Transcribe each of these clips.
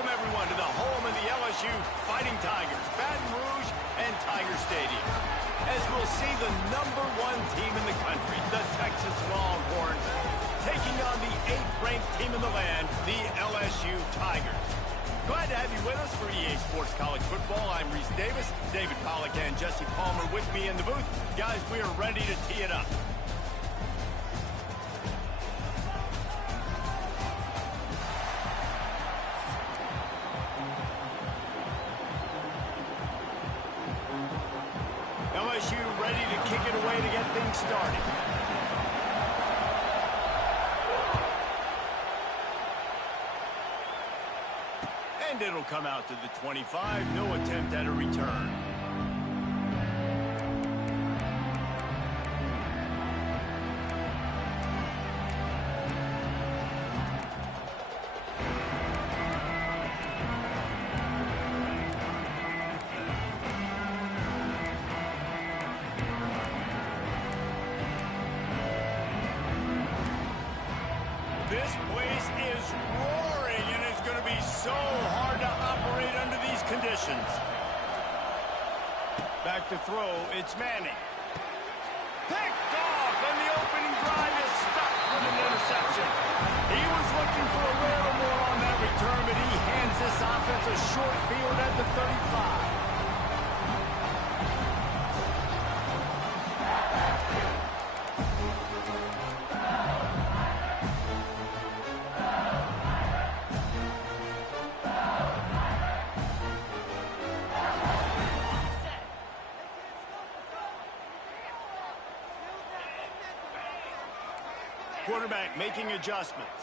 welcome everyone to the home of the LSU Fighting Tigers, Baton Rouge and Tiger Stadium. As we'll see the #1 team in the country, the Texas Longhorns, taking on the 8th-ranked team in the land, the LSU Tigers. Glad to have you with us for EA Sports College Football. I'm Reese Davis, David Pollack and Jesse Palmer with me in the booth. Guys, we are ready to tee it up. LSU ready to kick it away to get things started. And it'll come out to the 25. No attempt at a return. This place is roaring, and it's going to be so hard to operate under these conditions. Back to throw, it's Manning. Picked off, and the opening drive is stopped with an interception. He was looking for a little more on that return, but he hands this offense a short field at the 35. Quarterback making adjustments.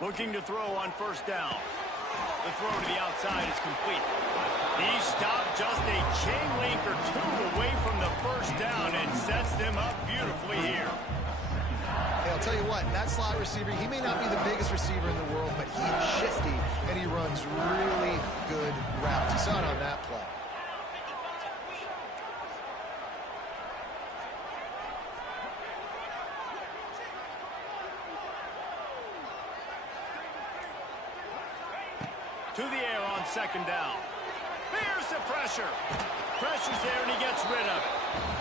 Looking to throw on first down. The throw to the outside is complete. He stopped just a chain link or two away from the first down and sets them up beautifully here. Hey, I'll tell you what, that slot receiver, he may not be the biggest receiver in the world, but he is shifty and he runs really good routes. You saw it on that play. To the air on second down. Here's the pressure. Pressure's there, and he gets rid of it.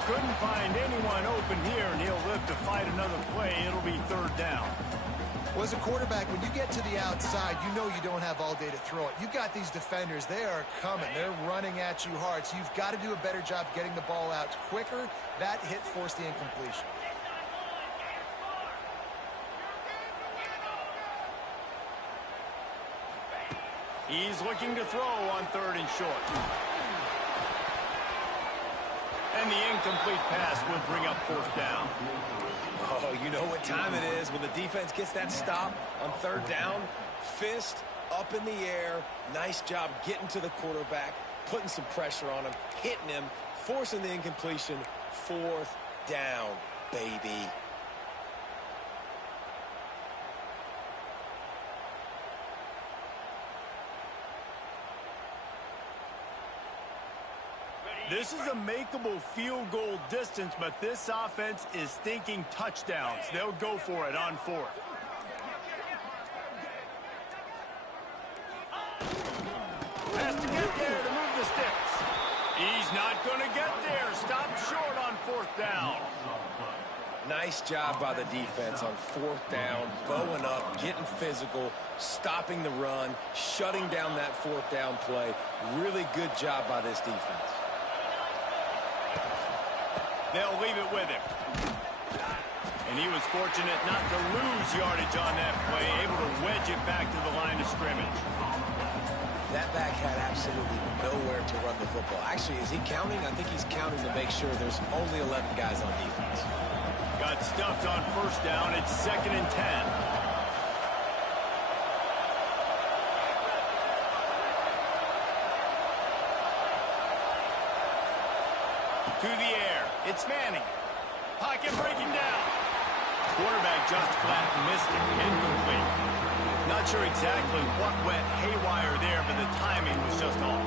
Couldn't find anyone open here, and he'll live to fight another play. It'll be third down. Well, as a quarterback, when you get to the outside, you know you don't have all day to throw it. You've got these defenders. They are coming. They're running at you hard, so you've got to do a better job getting the ball out quicker. That hit forced the incompletion. He's looking to throw on third and short. And the incomplete pass will bring up fourth down. Oh, you know what time it is when the defense gets that stop on third down. Fist up in the air. Nice job getting to the quarterback, putting some pressure on him, hitting him, forcing the incompletion. Fourth down, baby. This is a makeable field goal distance, but this offense is thinking touchdowns. They'll go for it on fourth. Has to get there to move the sticks. He's not going to get there. Stop short on fourth down. Nice job by the defense on fourth down, bowing up, getting physical, stopping the run, shutting down that fourth down play. Really good job by this defense. They'll leave it with him. And he was fortunate not to lose yardage on that play, able to wedge it back to the line of scrimmage. That back had absolutely nowhere to run the football. Actually, is he counting? I think he's counting to make sure there's only 11 guys on defense. Got stuffed on first down. It's 2nd and 10. To the air. It's Manning. Pocket breaking down. Quarterback just flat missed it. Incomplete. Not sure exactly what went haywire there, but the timing was just off.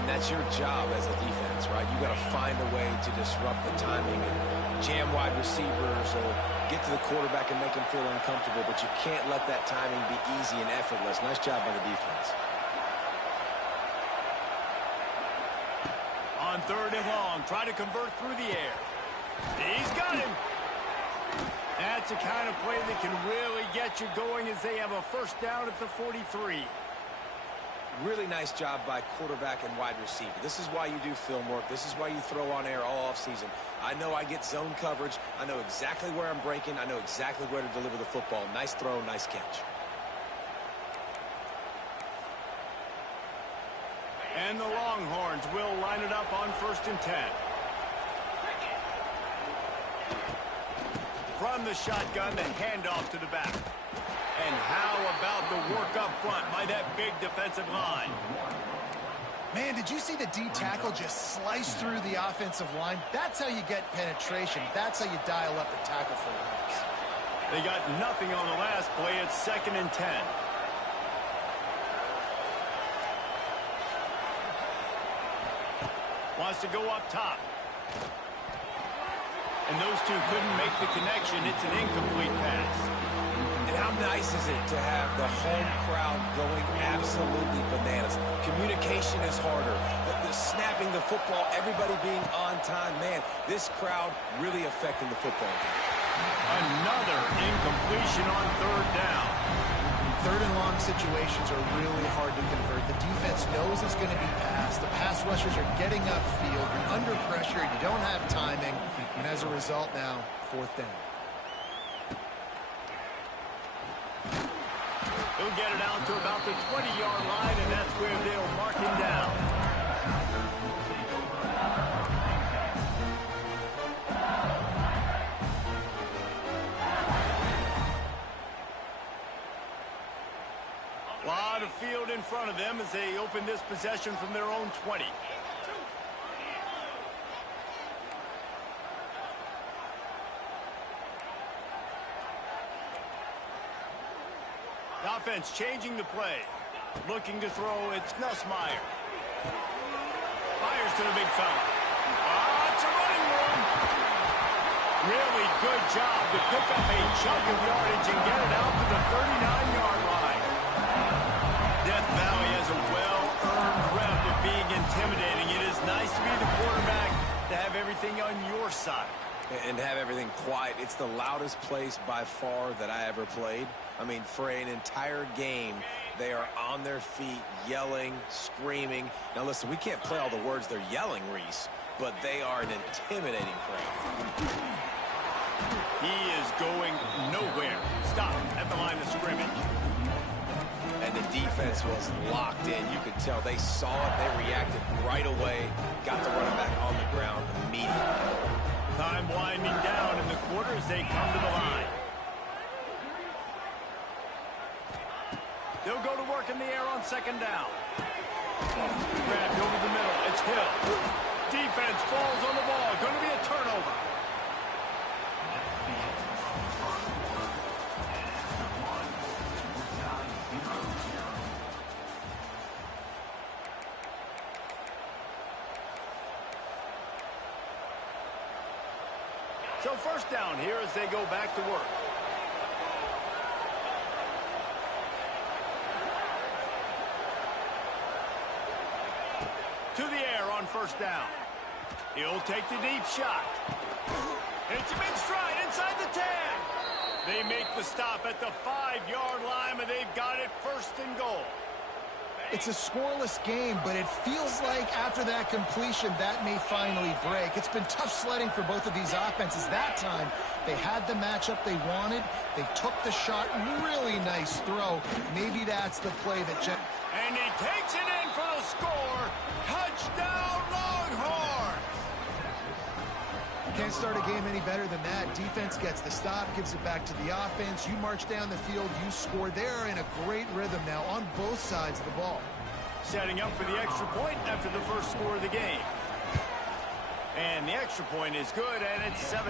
And that's your job as a defense, right? You got to find a way to disrupt the timing and jam wide receivers or get to the quarterback and make him feel uncomfortable, but you can't let that timing be easy and effortless. Nice job by the defense. On 3rd and long, try to convert through the air. He's got him. That's the kind of play that can really get you going as they have a first down at the 43. Really nice job by quarterback and wide receiver. This is why you do film work. This is why you throw on air all offseason. I know I get zone coverage. I know exactly where I'm breaking. I know exactly where to deliver the football. Nice throw, nice catch. And the Longhorns will line it up on 1st and 10. From the shotgun, the handoff to the back. And how about the work up front by that big defensive line? Man, did you see the D tackle just slice through the offensive line? That's how you get penetration. That's how you dial up the tackle for the Hawks. They got nothing on the last play. It's 2nd and 10. Wants to go up top. And those two couldn't make the connection. It's an incomplete pass. And how nice is it to have the home crowd going absolutely bananas? Communication is harder. The snapping the football, everybody being on time. Man, this crowd really affecting the football game. Another incompletion on 3rd down. 3rd and long situations are really hard to convert. The defense knows it's going to be passed. The pass rushers are getting upfield. You're under pressure. You don't have timing. And as a result now, 4th down. He'll get it out to about the 20-yard line, and that's where they'll mark him down. A lot of field in front of them as they open this possession from their own 20. The offense changing the play. Looking to throw, it's Nussmeier. Fires to the big fella. It's a running room. Really good job to pick up a chunk of yardage and get it out to the 39-yard line. Death Valley has a well-earned rep of being intimidating. It is nice to be the quarterback, to have everything on your side. And have everything quiet. It's the loudest place by far that I ever played. I mean, for an entire game, they are on their feet, yelling, screaming. Now, listen, we can't play all the words they're yelling, Reese, but they are an intimidating crowd. He is going nowhere. Stop at the line of scrimmage. And the defense was locked in. You could tell they saw it. They reacted right away. Got the running back on the ground immediately. Time winding down in the quarter as they come to the line. They'll go to work in the air on 2nd down. Grabbed over the middle. It's Hill. Defense falls on the ball. Going to be a turnover. So 1st down here as they go back to work. To the air on 1st down. He'll take the deep shot. It's a big stride inside the 10. They make the stop at the 5-yard line, but they've got it 1st and goal. It's a scoreless game, but it feels like after that completion, that may finally break. It's been tough sledding for both of these offenses. That time, they had the matchup they wanted. They took the shot. Really nice throw. Maybe that's the play that... And he takes it in for the score. Touchdown, Longhorns! Can't start a game any better than that. Defense gets the stop, gives it back to the offense. You march down the field, you score. They're in a great rhythm now on both sides of the ball. Setting up for the extra point after the first score of the game. And the extra point is good, and it's 7-0.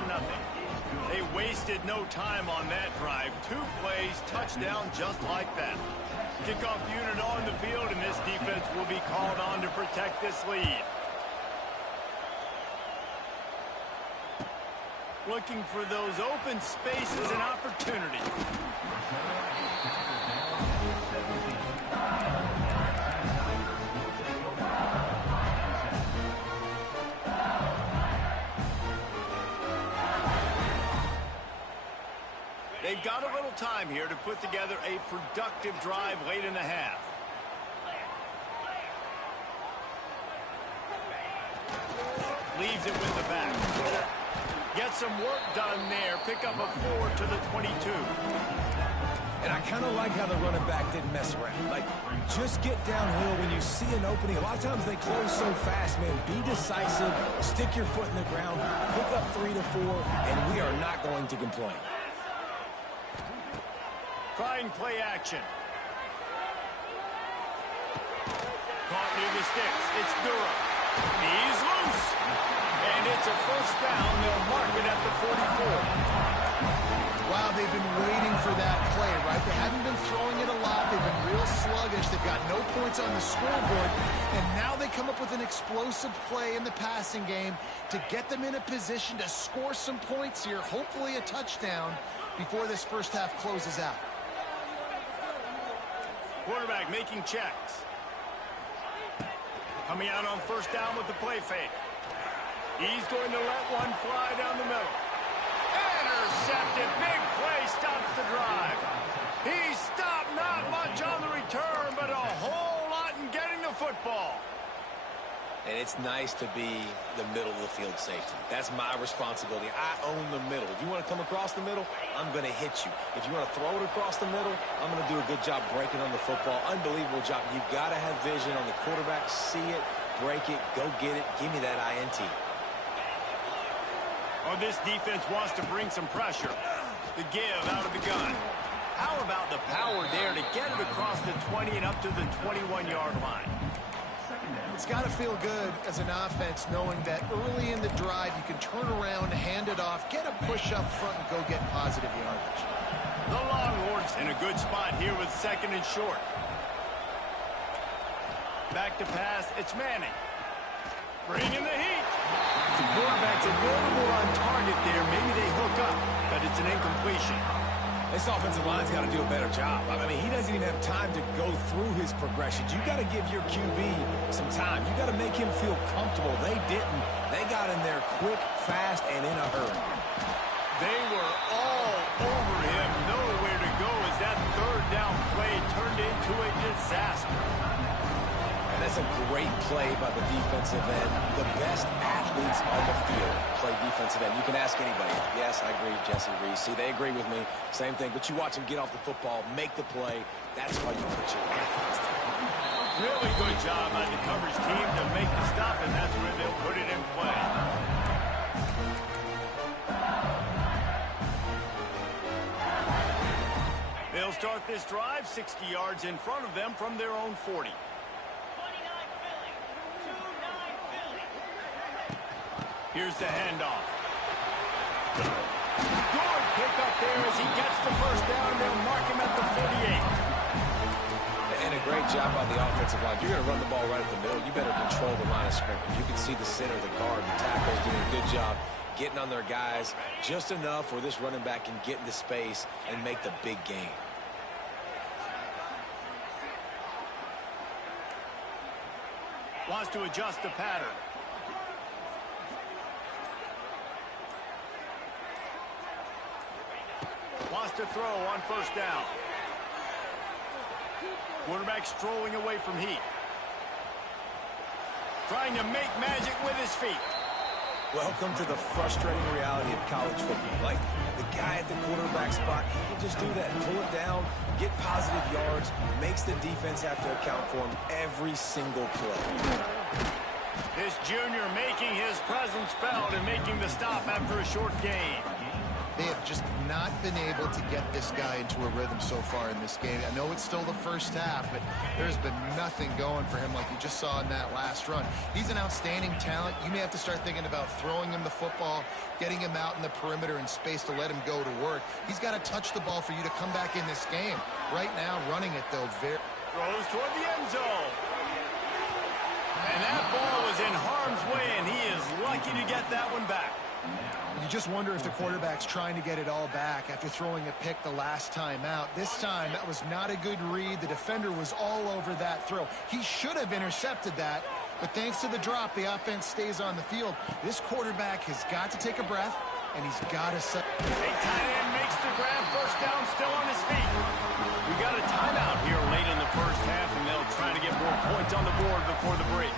They wasted no time on that drive. 2 plays, touchdown just like that. Kickoff unit on the field, and this defense will be called on to protect this lead. Looking for those open spaces and opportunities. They've got a little time here to put together a productive drive late in the half. Leaves it with the back. Get some work done there. Pick up a 4 to the 22. And I kind of like how the running back didn't mess around. Like, just get downhill when you see an opening. A lot of times they close so fast, man. Be decisive. Stick your foot in the ground. Pick up 3 to 4, and we are not going to complain. Trying play action. Caught near the sticks. It's Durham. He's loose. And it's a first down. They'll mark it at the 44. Wow, they've been waiting for that play, right? They haven't been throwing it a lot. They've been real sluggish. They've got no points on the scoreboard. And now they come up with an explosive play in the passing game to get them in a position to score some points here, hopefully a touchdown, before this first half closes out. Quarterback making checks. Coming out on first down with the play fake. He's going to let one fly down the middle. Intercepted. Big play stops the drive. He stopped, not much on the return, but a whole lot in getting the football. And it's nice to be the middle of the field safety. That's my responsibility. I own the middle. If you want to come across the middle, I'm going to hit you. If you want to throw it across the middle, I'm going to do a good job breaking on the football. Unbelievable job. You've got to have vision on the quarterback. See it, break it, go get it. Give me that INT. Oh, this defense wants to bring some pressure. The give out of the gun. How about the power there to get it across the 20 and up to the 21-yard line? It's got to feel good as an offense knowing that early in the drive you can turn around, hand it off, get a push up front, and go get positive yardage. The Longhorns in a good spot here with 2nd and short. Back to pass. It's Manning. Bringing the heat. The quarterback's a little more on target there. Maybe they hook up, but it's an incompletion. This offensive line's got to do a better job. I mean, he doesn't even have time to go through his progressions. You got to give your QB some time. You got to make him feel comfortable. They didn't. They got in there quick, fast, and in a hurry. They were all over him. Nowhere to go as that 3rd down play turned into a disaster. And that's a great play by the defensive end. The best athletes on the field play defensive end. You can ask anybody. Yes, I agree, Jesse Reese. See, they agree with me. Same thing. But you watch them get off the football, make the play. That's why you put your athletes there. Really good job by the coverage team to make the stop, and that's where they'll put it in play. They'll start this drive 60 yards in front of them from their own 40. Here's the handoff. Good pickup there as he gets the first down. They'll mark him at the 48. And a great job by the offensive line. If you're going to run the ball right at the middle, you better control the line of scrimmage. You can see the center, the guard, the tackles doing a good job getting on their guys just enough where this running back can get into space and make the big game. Wants to adjust the pattern. Wants to throw on first down. Quarterback strolling away from heat. Trying to make magic with his feet. Welcome to the frustrating reality of college football. Like, the guy at the quarterback spot, he can just do that. Pull it down, get positive yards, makes the defense have to account for him every single play. This junior making his presence felt and making the stop after a short gain. They have just not been able to get this guy into a rhythm so far in this game. I know it's still the first half, but there's been nothing going for him like you just saw in that last run. He's an outstanding talent. You may have to start thinking about throwing him the football, getting him out in the perimeter in space to let him go to work. He's got to touch the ball for you to come back in this game. Right now, running it, though, throws toward the end zone. And that ball was in harm's way, and he is lucky to get that one back. You just wonder if the quarterback's trying to get it all back after throwing a pick the last time out. This time, that was not a good read. The defender was all over that throw. He should have intercepted that, but thanks to the drop, the offense stays on the field. This quarterback has got to take a breath, and he's got to set. Big tight end makes the grab, first down, still on his feet. We got a timeout here late in the first half, and they'll try to get more points on the board before the break.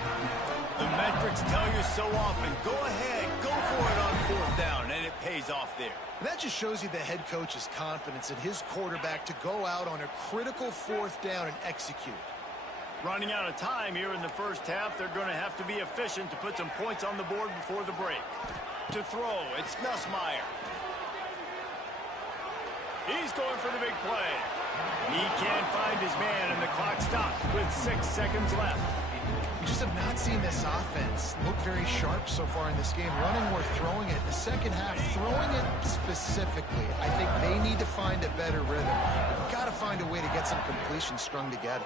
The metrics tell you so often, go ahead, go for it on fourth down, and it pays off there. And that just shows you the head coach's confidence in his quarterback to go out on a critical fourth down and execute. Running out of time here in the first half, they're going to have to be efficient to put some points on the board before the break. To throw, it's Nussmeier. He's going for the big play. He can't find his man, and the clock stops with 6 seconds left. We just have not seen this offense look very sharp so far in this game. Running or throwing it. The second half, throwing it specifically. I think they need to find a better rhythm. They've got to find a way to get some completions strung together.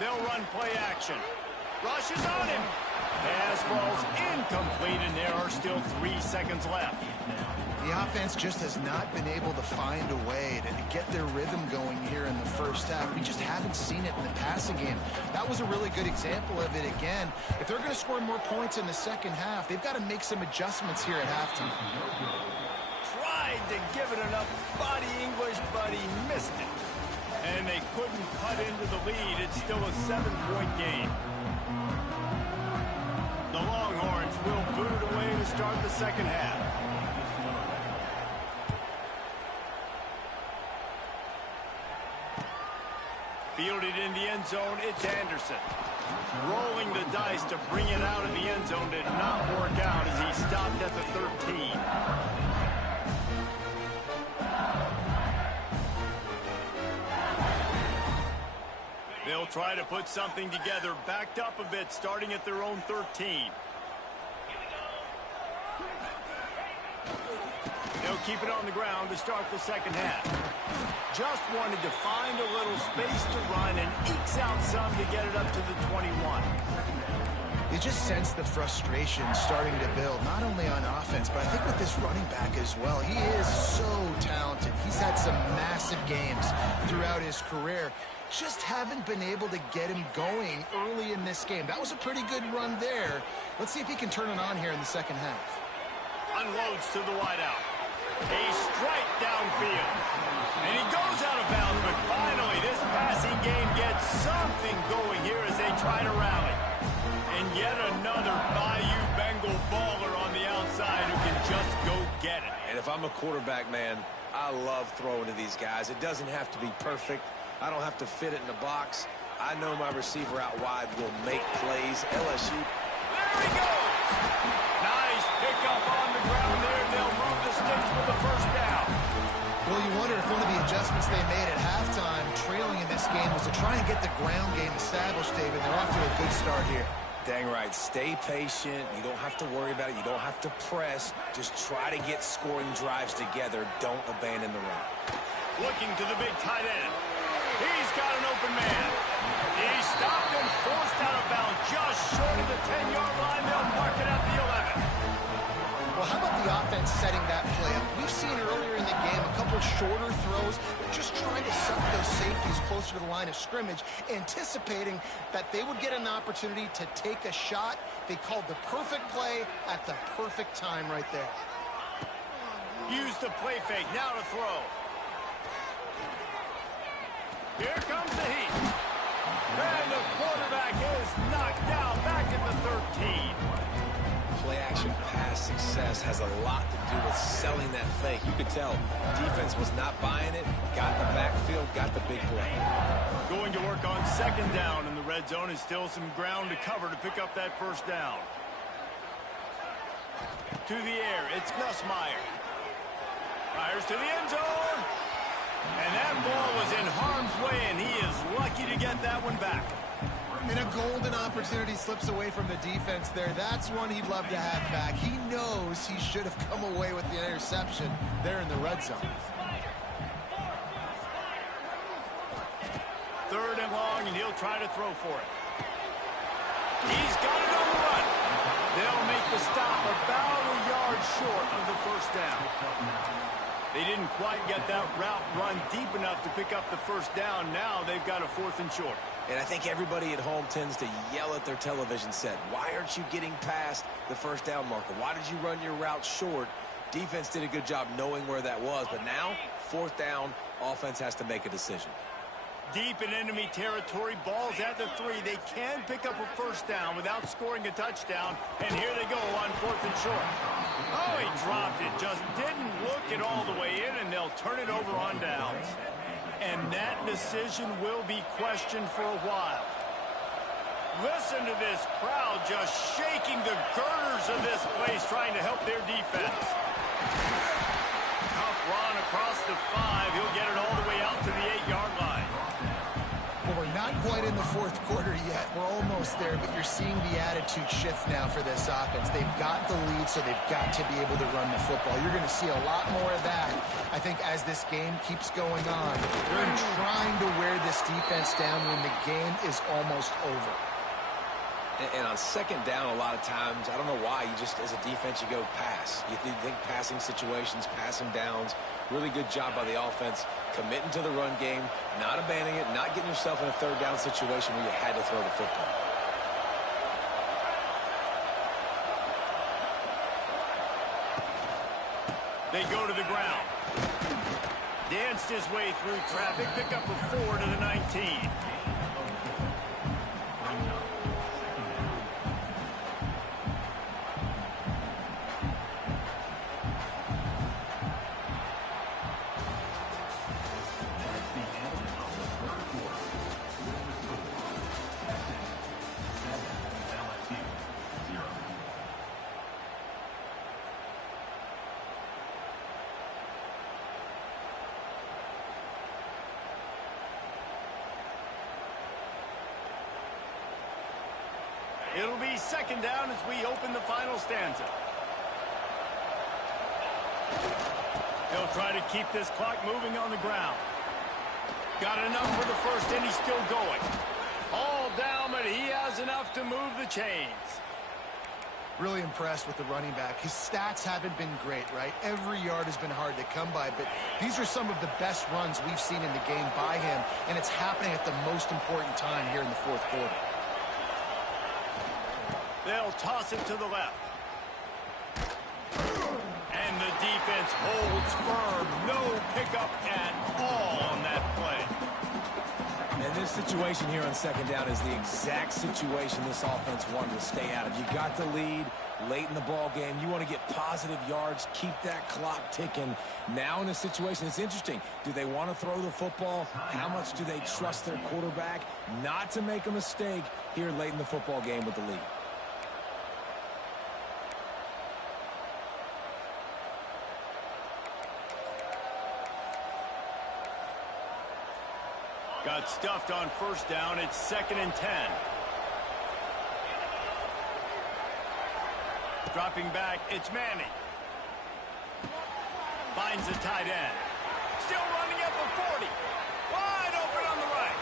They'll run play action. Rush is on him. Pass falls incomplete, and there are still 3 seconds left. The offense just has not been able to find a way to get their rhythm going here in the first half. We just haven't seen it in the passing game. That was a really good example of it again. If they're going to score more points in the second half, they've got to make some adjustments here at halftime. Tried to give it enough body English, but he missed it. And they couldn't cut into the lead. It's still a 7-point game. The Longhorns will boot it away to start the second half. Fielded in the end zone, it's Anderson. Rolling the dice to bring it out of the end zone did not work out as he stopped at the 13. They'll try to put something together, backed up a bit, starting at their own 13. They'll keep it on the ground to start the second half. Just wanted to find a little space to run and ekes out some to get it up to the 21. You just sense the frustration starting to build, not only on offense, but I think with this running back as well. He is so talented. He's had some massive games throughout his career. Just haven't been able to get him going early in this game. That was a pretty good run there. Let's see if he can turn it on here in the second half. Unloads to the wideout. A strike downfield. And he goes out of bounds, but finally this passing game gets something going here as they try to rally. And yet another Bayou Bengal baller on the outside who can just go get it. And if I'm a quarterback, man, I love throwing to these guys. It doesn't have to be perfect. I don't have to fit it in the box. I know my receiver out wide will make plays. LSU. There he goes. Nice pickup on the ground there. They'll move the sticks with the first down. Well, you wonder if one of the adjustments they made at halftime, trailing in this game, was to try and get the ground game established, David. They're off to a good start here. Dang right. Stay patient. You don't have to worry about it. You don't have to press. Just try to get scoring drives together. Don't abandon the run. Looking to the big tight end. He's got an open man. He's stopped and forced out of bounds just short of the 10-yard line. They'll mark it at the 11. Well, how about the offense setting that play up? We've seen earlier in the game a couple shorter throws. They're just trying to set those safeties closer to the line of scrimmage, anticipating that they would get an opportunity to take a shot. They called the perfect play at the perfect time right there. Use the play fake. Now to throw. Here comes the heat. And the quarterback is knocked down back at the 13. Play action pass success has a lot to do with selling that fake. You could tell defense was not buying it, got in the backfield, got the big play. Going to work on second down in the red zone is still some ground to cover to pick up that first down. To the air, it's Nussmeier. Fires to the end zone. And that ball was in harm's way, and he is lucky to get that one back. And a golden opportunity slips away from the defense there. That's one he'd love to have back. He knows he should have come away with the interception there in the red zone. Third and long, and he'll try to throw for it. He's got it on the run. They'll make the stop about a yard short of the first down. They didn't quite get that route run deep enough to pick up the first down. Now they've got a 4th and short. And I think everybody at home tends to yell at their television set. Why aren't you getting past the first down marker? Why did you run your route short? Defense did a good job knowing where that was. But now, 4th down, offense has to make a decision. Deep in enemy territory, ball's at the 3. They can pick up a first down without scoring a touchdown. And here they go on 4th and short. Oh, he dropped it. Just didn't look it all the way in, and they'll turn it over on downs. And that decision will be questioned for a while. Listen to this crowd just shaking the girders of this place, trying to help their defense. Tough run across the 5. He'll get it all the way out to the 8-yard line. Well, we're not quite in the 4th quarter yet. We're almost there, but you're seeing the attitude shift now for this offense. They've got the lead, so they've got to be able to run the football. You're going to see a lot more of that, I think, as this game keeps going on. They're trying to wear this defense down when the game is almost over. And on 2nd down, a lot of times, I don't know why, you just, as a defense, you go pass. You think passing situations, passing downs. Really good job by the offense, committing to the run game, not abandoning it, not getting yourself in a 3rd down situation where you had to throw the football. They go to the ground. Danced his way through traffic, pick up a 4 to the 19. It'll be 2nd down as we open the final stanza. He'll try to keep this clock moving on the ground. Got enough for the first, and he's still going. All down, but he has enough to move the chains. Really impressed with the running back. His stats haven't been great, right? Every yard has been hard to come by, but these are some of the best runs we've seen in the game by him, and it's happening at the most important time here in the 4th quarter. They'll toss it to the left. And the defense holds firm. No pickup at all on that play. And this situation here on 2nd down is the exact situation this offense wanted to stay out of. You got the lead late in the ball game. You want to get positive yards, keep that clock ticking. Now in this situation, it's interesting. Do they want to throw the football? How much do they trust their quarterback not to make a mistake here late in the football game with the lead? Got stuffed on 1st down. It's 2nd and 10. Dropping back, it's Manning. Finds the tight end. Still running at the 40. Wide open on the right.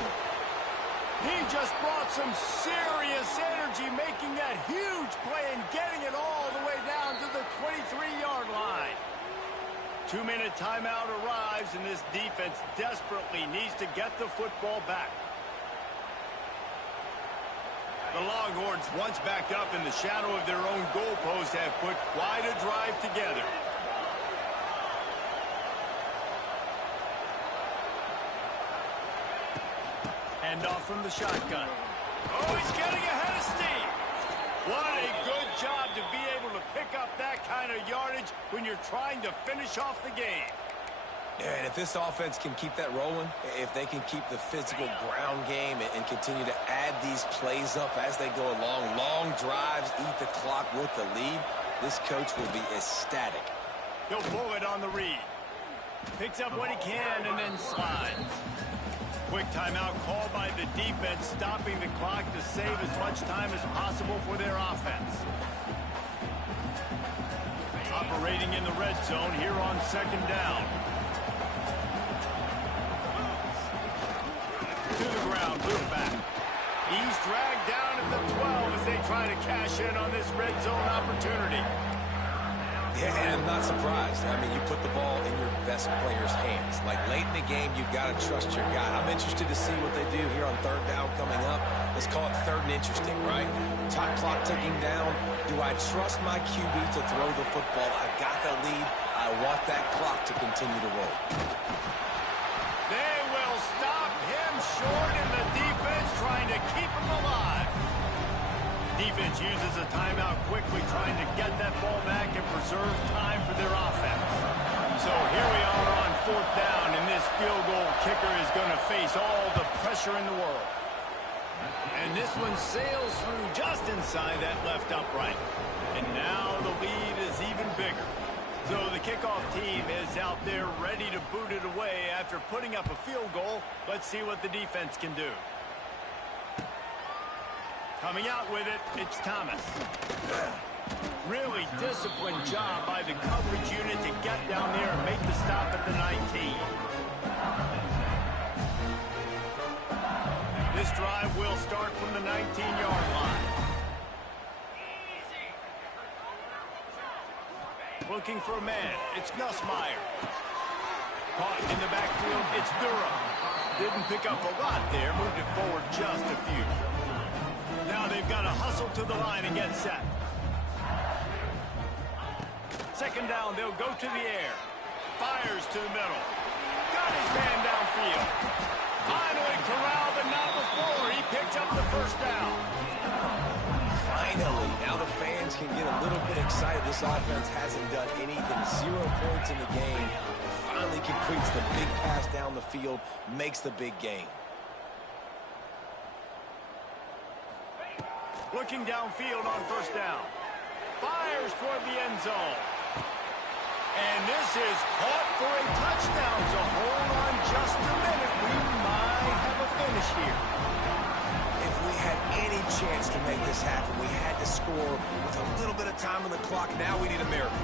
He just brought some serious energy, making that huge play and getting it all the way down to the 23-yard line. 2-minute timeout arrives, and this defense desperately needs to get the football back. The Longhorns, once backed up in the shadow of their own goalpost, have put quite a drive together. Hand off from the shotgun. Oh, he's getting ahead of steam. What a good job to be able to pick up that kind of yardage when you're trying to finish off the game. Yeah, and if this offense can keep that rolling, if they can keep the physical ground game and continue to add these plays up as they go along, long drives, eat the clock with the lead, this coach will be ecstatic. He'll pull it on the read. Picks up what he can and then slides. Quick timeout called by the defense, stopping the clock to save as much time as possible for their offense. Operating in the red zone here on second down. To the ground, move back. He's dragged down at the 12 as they try to cash in on this red zone opportunity. Yeah, and I'm not surprised. I mean, you put the ball in your best player's hands. Like, late in the game, you've got to trust your guy. I'm interested to see what they do here on third down coming up. Let's call it third and interesting, right? Top clock ticking down. Do I trust my QB to throw the football? I got the lead. I want that clock to continue to roll. They will stop him short, and the defense trying to keep him alive. Defense uses a timeout quickly, trying to get that ball back and preserve time for their offense. So here we are on fourth down, and this field goal kicker is going to face all the pressure in the world. And this one sails through just inside that left upright. And now the lead is even bigger. So the kickoff team is out there ready to boot it away after putting up a field goal. Let's see what the defense can do. Coming out with it, it's Thomas. Really disciplined job by the coverage unit to get down there and make the stop at the 19. This drive will start from the 19-yard line. Looking for a man, it's Nussmeier. Caught in the backfield, it's Durham. Didn't pick up a lot there, moved it forward just a few. Now they've got to hustle to the line and get set. Second down, they'll go to the air. Fires to the middle. Got his man downfield. Finally corralled, but not before. He picked up the first down. Finally, now the fans can get a little bit excited. This offense hasn't done anything. 0 points in the game. Finally completes the big pass down the field, makes the big gain. Looking downfield on first down. Fires toward the end zone. And this is caught for a touchdown. So hold on just a minute. We might have a finish here. If we had any chance to make this happen, we had to score with a little bit of time on the clock. Now we need a miracle.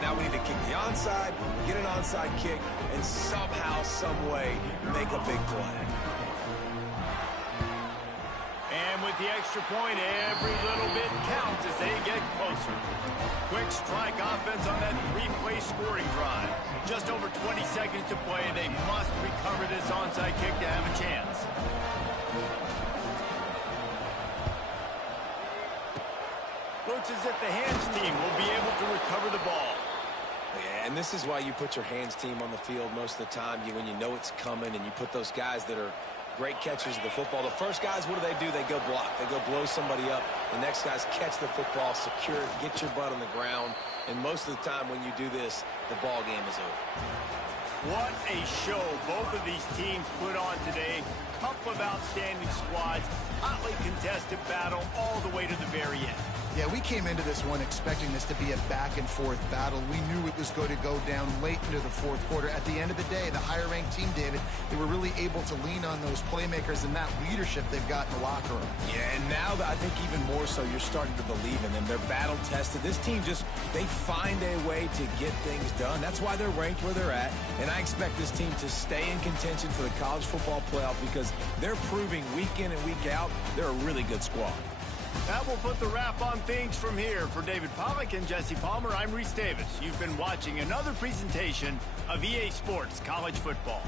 Now we need to kick the onside, get an onside kick, and somehow, some way, make a big play. And with the extra point, every little bit counts as they get closer. Quick strike offense on that three-play scoring drive. Just over 20 seconds to play. They must recover this onside kick to have a chance. Looks as if the hands team will be able to recover the ball. Yeah, and this is why you put your hands team on the field most of the time. When you know it's coming, and you put those guys that are great catchers of the football. The first guys, what do? They go block. They go blow somebody up. The next guys catch the football, secure it, get your butt on the ground. And most of the time when you do this, the ball game is over. What a show both of these teams put on today. Couple of outstanding squads. Hotly contested battle all the way to the very end. Yeah, we came into this one expecting this to be a back-and-forth battle. We knew it was going to go down late into the fourth quarter. At the end of the day, the higher-ranked team, David, they were really able to lean on those playmakers and that leadership they've got in the locker room. Yeah, and now I think even more so, you're starting to believe in them. They're battle-tested. This team they find a way to get things done. That's why they're ranked where they're at. And I expect this team to stay in contention for the college football playoff because they're proving week in and week out they're a really good squad. That will put the wrap on things from here. For David Pollack and Jesse Palmer, I'm Reese Davis. You've been watching another presentation of EA Sports College Football.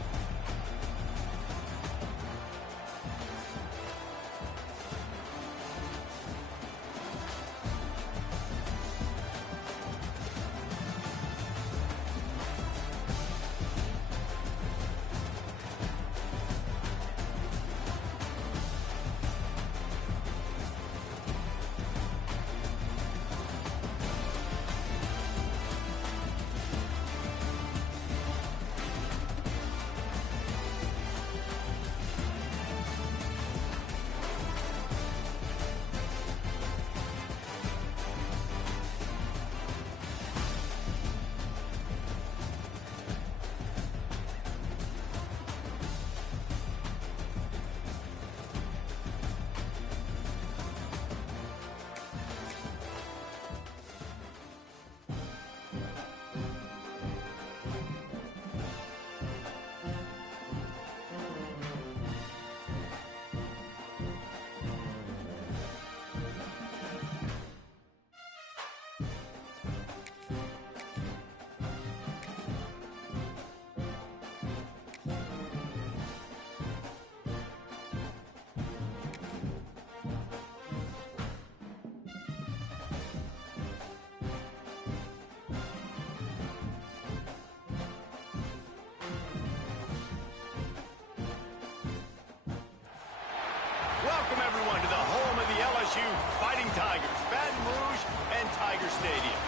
LSU Fighting Tigers, Baton Rouge, and Tiger Stadium.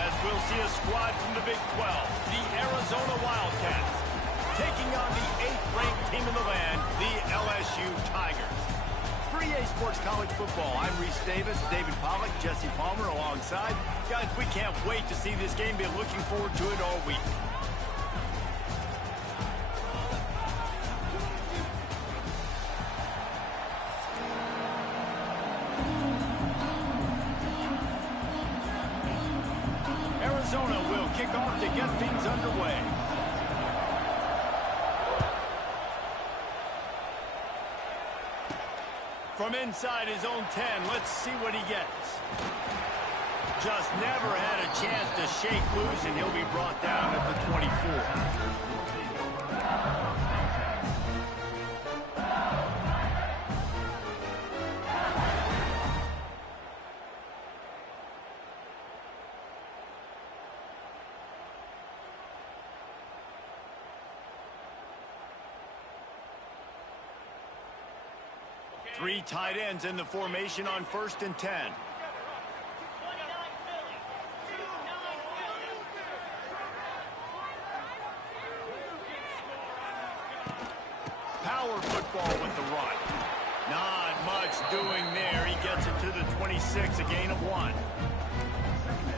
As we'll see a squad from the Big 12, the Arizona Wildcats, taking on the 8th-ranked team in the land, the LSU Tigers. For EA Sports College Football, I'm Reese Davis, David Pollack, Jesse Palmer alongside. Guys, we can't wait to see this game. Been looking forward to it all week. Arizona will kick off to get things underway. From inside his own 10, let's see what he gets. Just never had a chance to shake loose, and he'll be brought down at the 24. Three tight ends in the formation on 1st and 10. Power football with the run. Not much doing there. He gets it to the 26, a gain of 1.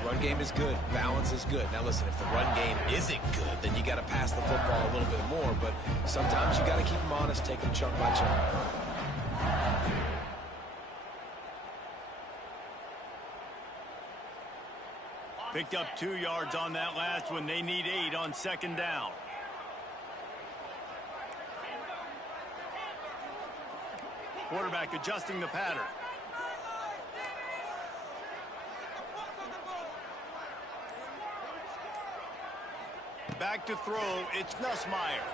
Run game is good. Balance is good. Now listen, if the run game isn't good, then you got to pass the football a little bit more. But sometimes you got to keep them honest, take them chunk by chunk. Picked up 2 yards on that last one. They need 8 on 2nd down. Quarterback adjusting the pattern. Back to throw. It's Nussmeier.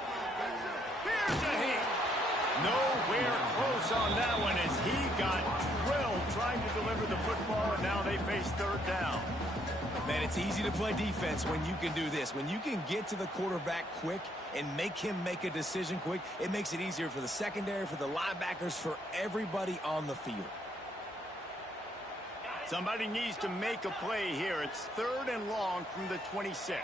Here's a hit. Nowhere close on that one as he got drilled trying to deliver the football, and now they face 3rd down. Man, it's easy to play defense when you can do this. When you can get to the quarterback quick and make him make a decision quick, it makes it easier for the secondary, for the linebackers, for everybody on the field. Somebody needs to make a play here. It's 3rd and long from the 26.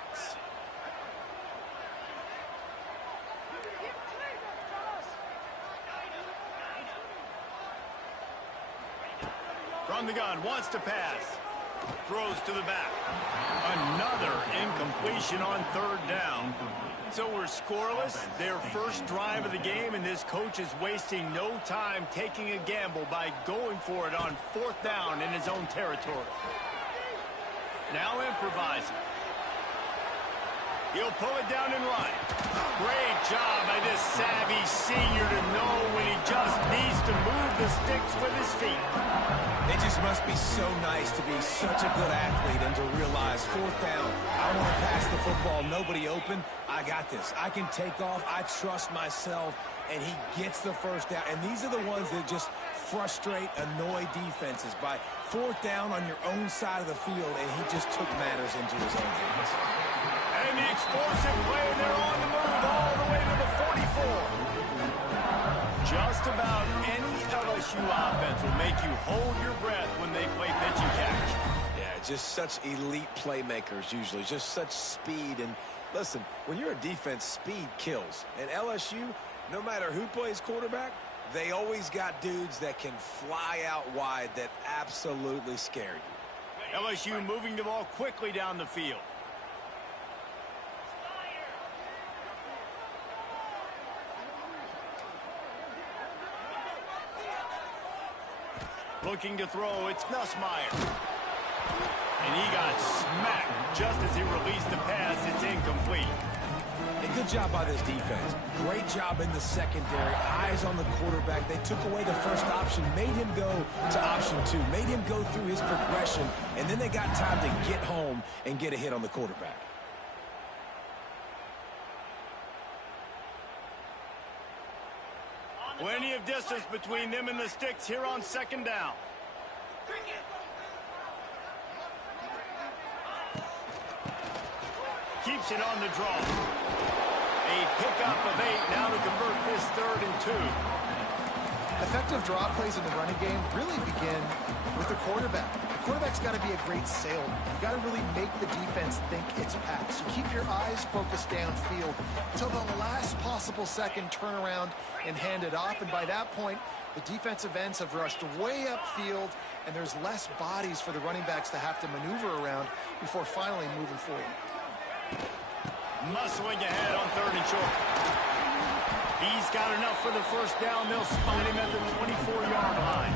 From the gun, wants to pass. Throws to the back. Another incompletion on 3rd down. So we're scoreless. Their first drive of the game, and this coach is wasting no time taking a gamble by going for it on 4th down in his own territory. Now improvising. He'll pull it down and run. Great job by this savvy senior to know when he just needs to move the sticks with his feet. It just must be so nice to be such a good athlete and to realize 4th down, I want to pass the football, nobody open, I got this. I can take off, I trust myself, and he gets the 1st down. And these are the ones that just frustrate, annoy defenses by 4th down on your own side of the field, and he just took matters into his own hands. And the explosive play, they're on the move all the way to the 44. Just about any LSU offense will make you hold your breath when they play pitch and catch. Yeah, just such elite playmakers usually, just such speed. And listen, when you're a defense, speed kills. And LSU, no matter who plays quarterback, they always got dudes that can fly out wide that absolutely scare you. LSU moving the ball quickly down the field. Looking to throw, it's Nussmeier. And he got smacked just as he released the pass. It's incomplete. A good job by this defense. Great job in the secondary. Eyes on the quarterback. They took away the first option, made him go to option 2, made him go through his progression, and then they got time to get home and get a hit on the quarterback. Plenty of distance between them and the sticks here on 2nd down. Keeps it on the draw. A pickup of 8 now to convert this 3rd and 2. Effective draw plays in the running game really begin with the quarterback. The quarterback's got to be a great salesman. You've got to really make the defense think it's pass. You keep your eyes focused downfield until the last possible second, turn around and hand it off. And by that point, the defensive ends have rushed way upfield, and there's less bodies for the running backs to have to maneuver around before finally moving forward. Muscling ahead on 3rd and short. He's got enough for the first down. They'll spot him at the 24-yard line.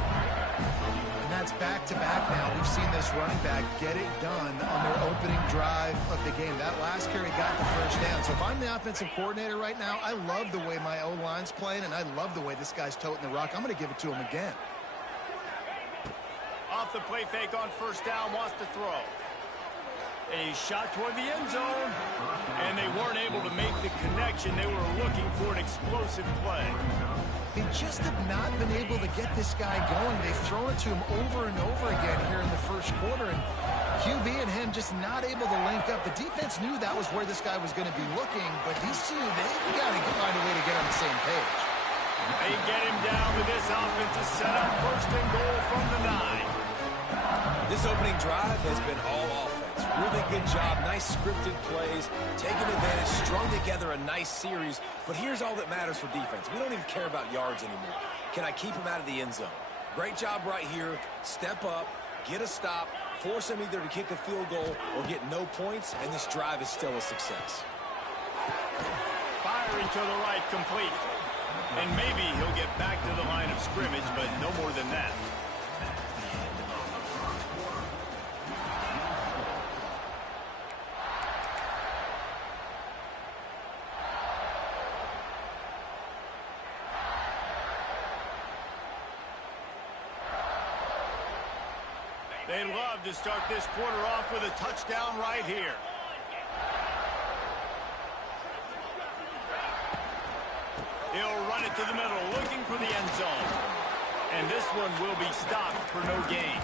And that's back-to-back now. We've seen this running back get it done on their opening drive of the game. That last carry got the first down. So if I'm the offensive coordinator right now, I love the way my O-line's playing, and I love the way this guy's toting the rock. I'm going to give it to him again. Off the play fake on 1st down, wants to throw. A shot toward the end zone, and they weren't able to make the connection. They were looking for an explosive play. They just have not been able to get this guy going. They've thrown it to him over and over again here in the first quarter, and QB and him just not able to link up. The defense knew that was where this guy was going to be looking, but these two, they've got to find a way to get on the same page. They get him down with this offensive setup. 1st and goal from the 9. This opening drive has been all offense. Really good job, nice scripted plays, taking advantage, strung together a nice series. But here's all that matters for defense. We don't even care about yards anymore. Can I keep him out of the end zone? Great job right here. Step up, get a stop, force him either to kick a field goal or get no points, and this drive is still a success. Firing to the right, complete. And maybe he'll get back to the line of scrimmage, but no more than that. They love to start this quarter off with a touchdown right here. He'll run it to the middle, looking for the end zone. And this one will be stopped for no gain.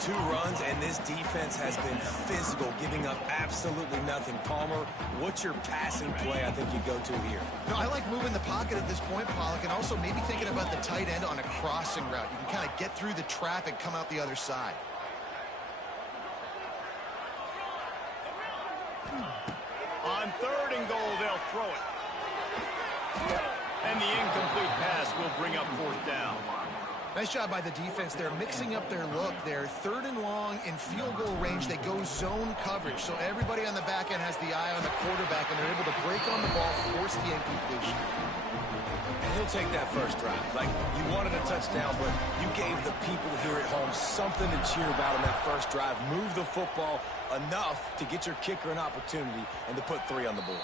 2 runs, and this defense has been physical, giving up absolutely nothing. Palmer, what's your passing play I think you go to here? No, I like moving the pocket at this point, Pollock, and also maybe thinking about the tight end on a crossing route. You can kind of get through the traffic, come out the other side. On 3rd and goal, they'll throw it. And the incomplete pass will bring up 4th down. Nice job by the defense. They're mixing up their look. They're 3rd and long in field goal range. They go zone coverage. So everybody on the back end has the eye on the quarterback, and they're able to break on the ball, force the incompletion. And he'll take that first drive. Like, you wanted a touchdown, but you gave the people here at home something to cheer about on that first drive. Move the football enough to get your kicker an opportunity and to put 3 on the board.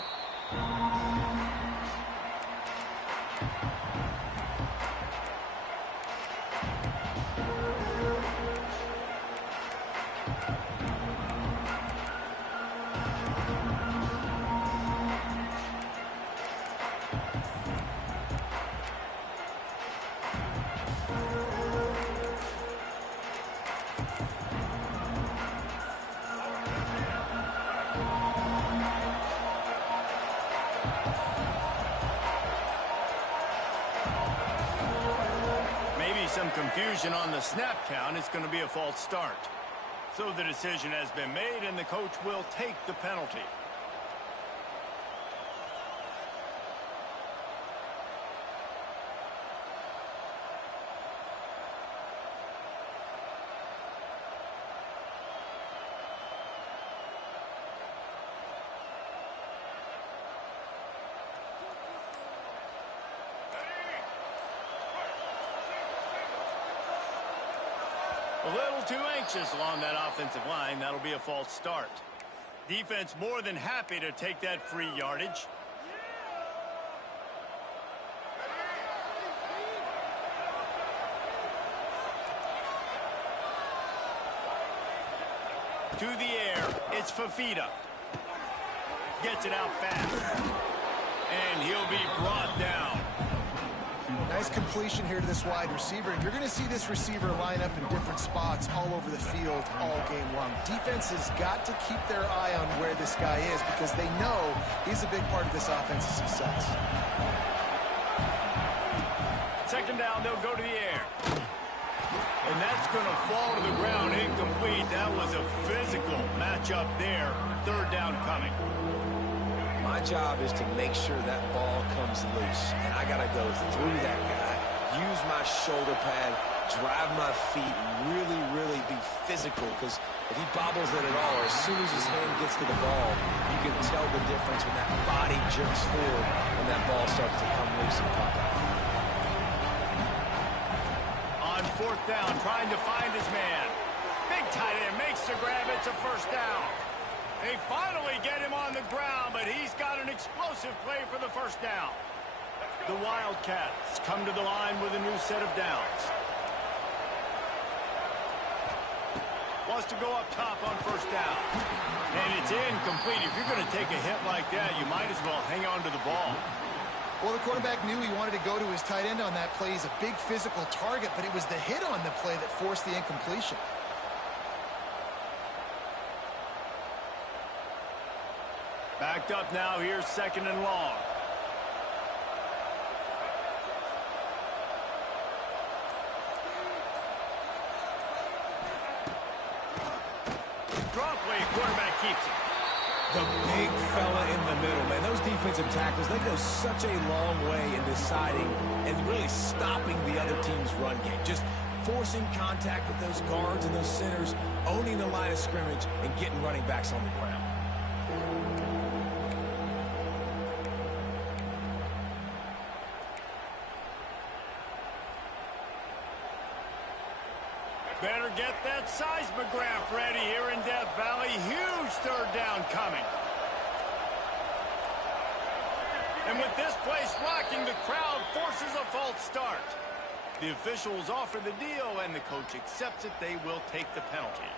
Some confusion on the snap count. It's going to be a false start. So the decision has been made, and the coach will take the penalty. A little too anxious along that offensive line. That'll be a false start. Defense more than happy to take that free yardage. To the air, it's Fafita. Gets it out fast. And he'll be brought down. Nice completion here to this wide receiver. And you're going to see this receiver line up in different spots all over the field all game long. Defense has got to keep their eye on where this guy is because they know he's a big part of this offense's success. second down, they'll go to the air. And that's going to fall to the ground, incomplete. That was a physical matchup there. Third down coming. My job is to make sure that ball comes loose. And I got to go through that guy, use my shoulder pad, drive my feet, really, really be physical. Because if he bobbles it at all, or as soon as his hand gets to the ball, you can tell the difference when that body jerks forward and that ball starts to come loose and pop out. On fourth down, trying to find his man. Big tight end makes the grab. It's a first down. They finally get him on the ground, but he's got an explosive play for the first down. The Wildcats come to the line with a new set of downs. Wants to go up top on first down. And it's incomplete. If you're going to take a hit like that, you might as well hang on to the ball. Well, the quarterback knew he wanted to go to his tight end on that play. He's a big physical target, but it was the hit on the play that forced the incompletion. Backed up now, here's second and long. Draw play, quarterback keeps it. The big fella in the middle, man. Those defensive tackles, they go such a long way in deciding and really stopping the other team's run game. Just forcing contact with those guards and those centers, owning the line of scrimmage, and getting running backs on the ground. Better get that seismograph ready here in Death Valley. Huge third down coming. And with this place rocking, the crowd forces a false start. The officials offer the deal, and the coach accepts it. They will take the penalty.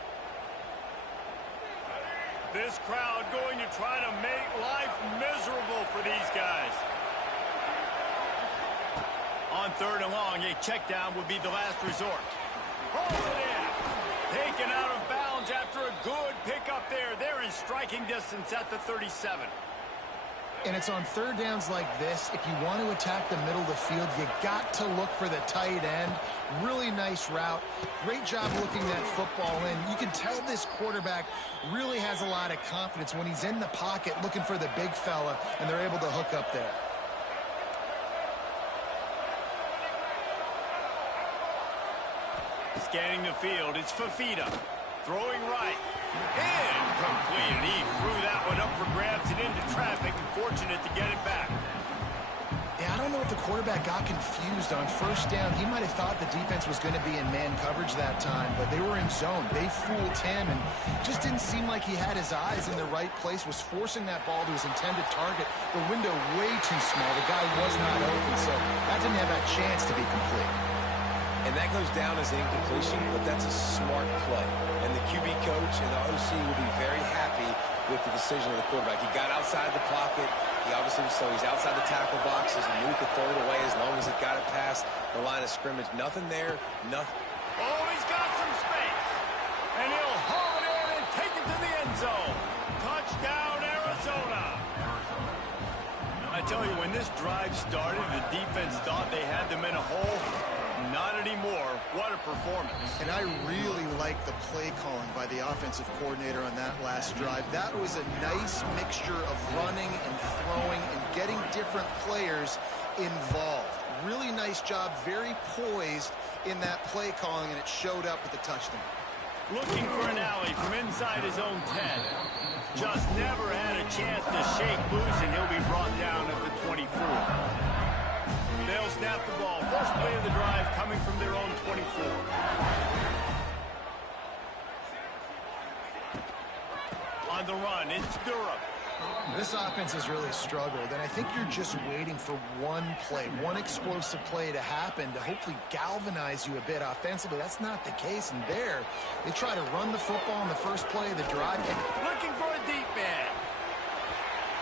This crowd going to try to make life miserable for these guys. On third and long, a check down would be the last resort. Holds it in. Taken out of bounds after a good pickup there. They're in striking distance at the 37. And it's on third downs like this. If you want to attack the middle of the field, you got to look for the tight end. Really nice route. Great job looking that football in. You can tell this quarterback really has a lot of confidence when he's in the pocket looking for the big fella, and they're able to hook up there. Scanning the field, it's Fafita. Throwing right. Incomplete. He threw that one up for grabs and into traffic, and fortunate to get it back. Yeah, I don't know if the quarterback got confused on first down. He might have thought the defense was going to be in man coverage that time, but they were in zone. They fooled him, and just didn't seem like he had his eyes in the right place, was forcing that ball to his intended target. The window way too small. The guy was not open, so that didn't have that chance to be complete. And that goes down as an incompletion, but that's a smart play. And the QB coach and the OC will be very happy with the decision of the quarterback. He got outside the pocket. He obviously, so he's outside the tackle boxes. He knew he could throw it away as long as it got it past the line of scrimmage. Nothing there, nothing. Oh, he's got some space. And he'll haul it in and take it to the end zone. Touchdown, Arizona. I tell you, when this drive started, the defense thought they had them in a hole. Not anymore. What a performance. And I really like the play calling by the offensive coordinator on that last drive. That was a nice mixture of running and throwing and getting different players involved. Really nice job, very poised in that play calling, and it showed up with the touchdown. Looking for an alley from inside his own 10. Just never had a chance to shake loose, and he'll be brought down at the 24. They'll snap the ball. First play of the drive coming from their own 24. On the run, it's Durham. This offense has really struggled, and I think you're just waiting for one play, one explosive play to happen to hopefully galvanize you a bit offensively. That's not the case, and there, they try to run the football in the first play of the drive. Looking for a deep man.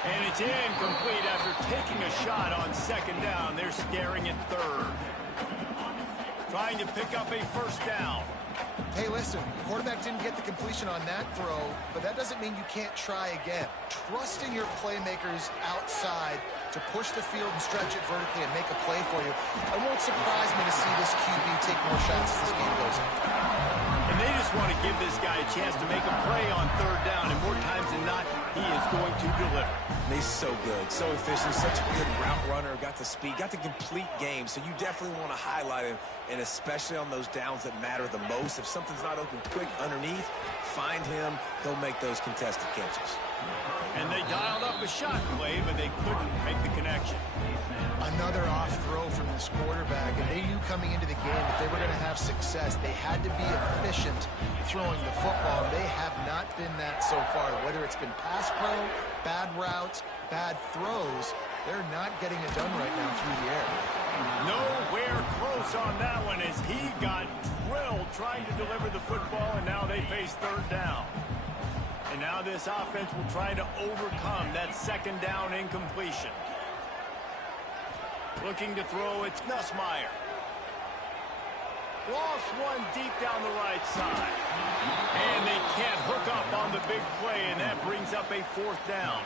And it's incomplete after taking a shot on second down. They're staring at third. Trying to pick up a first down. Hey, listen, the quarterback didn't get the completion on that throw, but that doesn't mean you can't try again. Trust in your playmakers outside to push the field and stretch it vertically and make a play for you. It won't surprise me to see this QB take more shots as this game goes on. And they just want to give this guy a chance to make a play on third down, and more times than not, he is going to deliver. He's so good, so efficient, such a good route runner, got the speed, got the complete game, so you definitely want to highlight him, and especially on those downs that matter the most. If something's not open quick underneath, find him, he'll make those contested catches. And they dialed up a shot play, but they couldn't make the connection. Another off throw from this quarterback, and they knew coming into the game that they were going to have success. They had to be efficient throwing the football. They have not been that so far. Whether it's been pass pro, bad routes, bad throws, they're not getting it done right now through the air. Nowhere close on that one as he got drilled trying to deliver the football, and now they face third down. And now this offense will try to overcome that second down incompletion. Looking to throw, it's Nussmeier. Lost one deep down the right side. And they can't hook up on the big play, and that brings up a fourth down.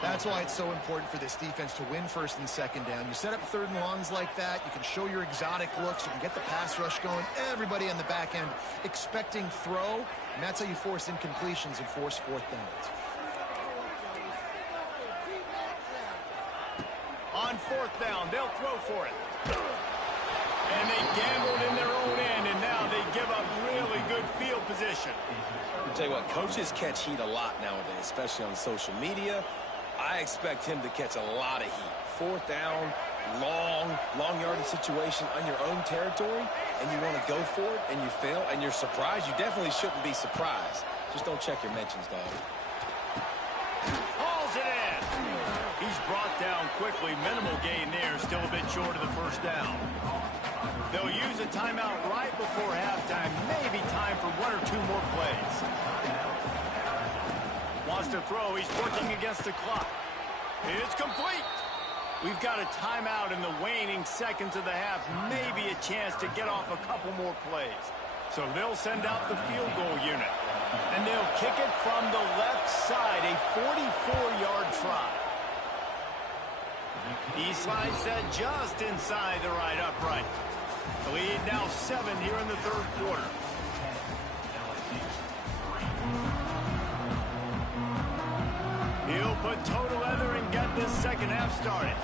That's why it's so important for this defense to win first and second down. You set up third and longs like that, you can show your exotic looks, you can get the pass rush going, everybody on the back end expecting throw, and that's how you force incompletions and force fourth downs. On fourth down, they'll throw for it. And they gambled in their own end, and now they give up really good field position. I'll tell you what, coaches catch heat a lot nowadays, especially on social media. I expect him to catch a lot of heat. Fourth down, long yardage situation on your own territory, and you want to go for it, and you fail, and you're surprised. You definitely shouldn't be surprised. Just don't check your mentions, dog. Hauls it in. He's brought down quickly. Minimal gain there. Still a bit short of the first down. They'll use a timeout right before halftime. Maybe time for one or two more plays. Wants to throw. He's working against the clock. It's complete. We've got a timeout in the waning seconds of the half. Maybe a chance to get off a couple more plays. So they'll send out the field goal unit. And they'll kick it from the left side. A 44-yard try. He slides that just inside the right upright. The lead now 7 here in the third quarter. He'll put toe to leather and get this second half started.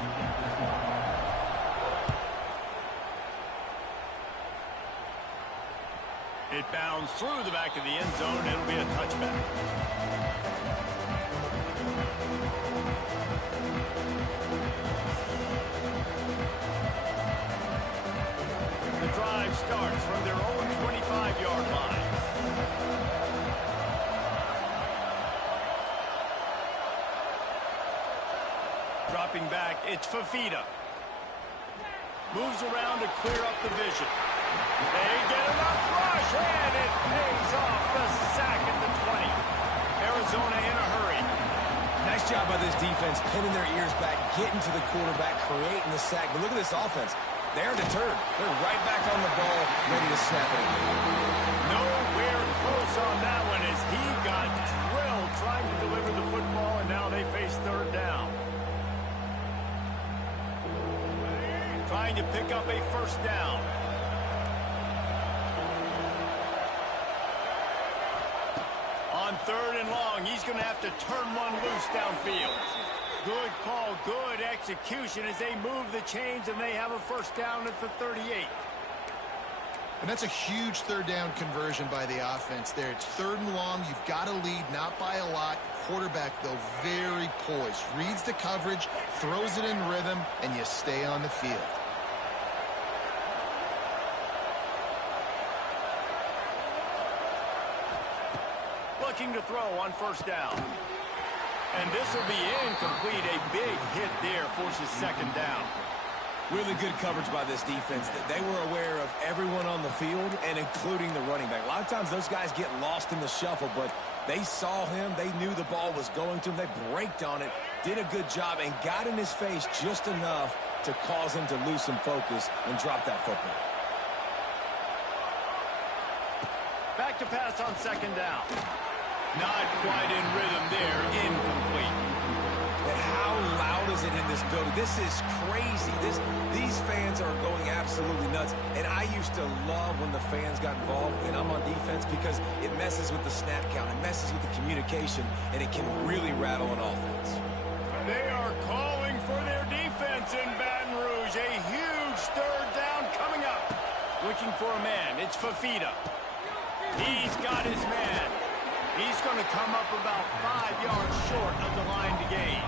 It bounds through the back of the end zone, and it'll be a touchback. The drive starts from their own 25-yard line. Dropping back, it's Fafita. Moves around to clear up the vision. They get enough rush, and it pays off. The sack at the 20. Arizona in a hurry. Nice job by this defense, pinning their ears back, getting to the quarterback, creating the sack. But look at this offense. They're deterred. They're right back on the ball, ready to snap it again. Nowhere close on that one as he got drilled trying to deliver the football, and now they face third down. Trying to pick up a first down. On third and long, he's going to have to turn one loose downfield. Good call, good execution as they move the chains, and they have a first down at the 38. And that's a huge third down conversion by the offense there. It's third and long. You've got to lead, not by a lot. Quarterback, though, very poised. Reads the coverage, throws it in rhythm, and you stay on the field. Looking to throw on first down. And this will be incomplete. A big hit there forces second down. Really good coverage by this defense. They were aware of everyone on the field, and including the running back. A lot of times those guys get lost in the shuffle, but they saw him. They knew the ball was going to him. They braked on it, did a good job, and got in his face just enough to cause him to lose some focus and drop that football. back to pass on second down. Not quite in rhythm there. Incomplete. And how loud is it in this building? This is crazy. These fans are going absolutely nuts. And I used to love when the fans got involved, and I'm on defense, because it messes with the snap count. It messes with the communication, and it can really rattle an offense. They are calling for their defense in Baton Rouge. A huge third down coming up. Looking for a man. It's Fafita. He's got his man. He's going to come up about 5 yards short of the line to gain.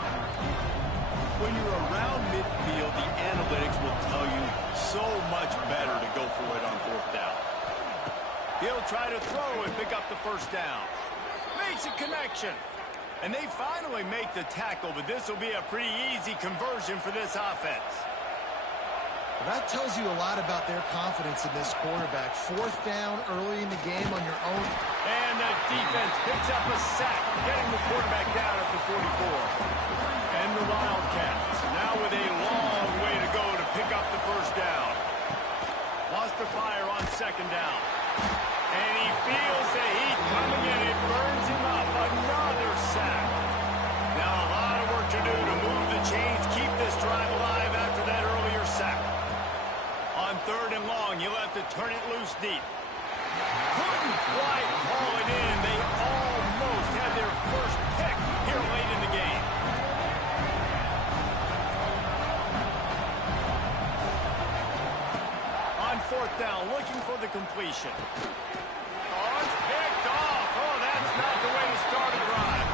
When you're around midfield, the analytics will tell you so much better to go for it on fourth down. He'll try to throw and pick up the first down. Makes a connection. And they finally make the tackle, but this will be a pretty easy conversion for this offense. That tells you a lot about their confidence in this quarterback. Fourth down early in the game on your own. And the defense picks up a sack, getting the quarterback down at the 44. And the Wildcats now with a long way to go to pick up the first down. Wants to fire on second down. And he feels the heat coming in. It burns him up. Another sack. Now a lot of work to do to move the chains, keep this drive alive after that earlier sack. On third and long, you'll have to turn it loose deep. Couldn't quite haul it in. They almost had their first pick here late in the game. On fourth down, looking for the completion. Oh, it's picked off. Oh, that's not the way to start a drive.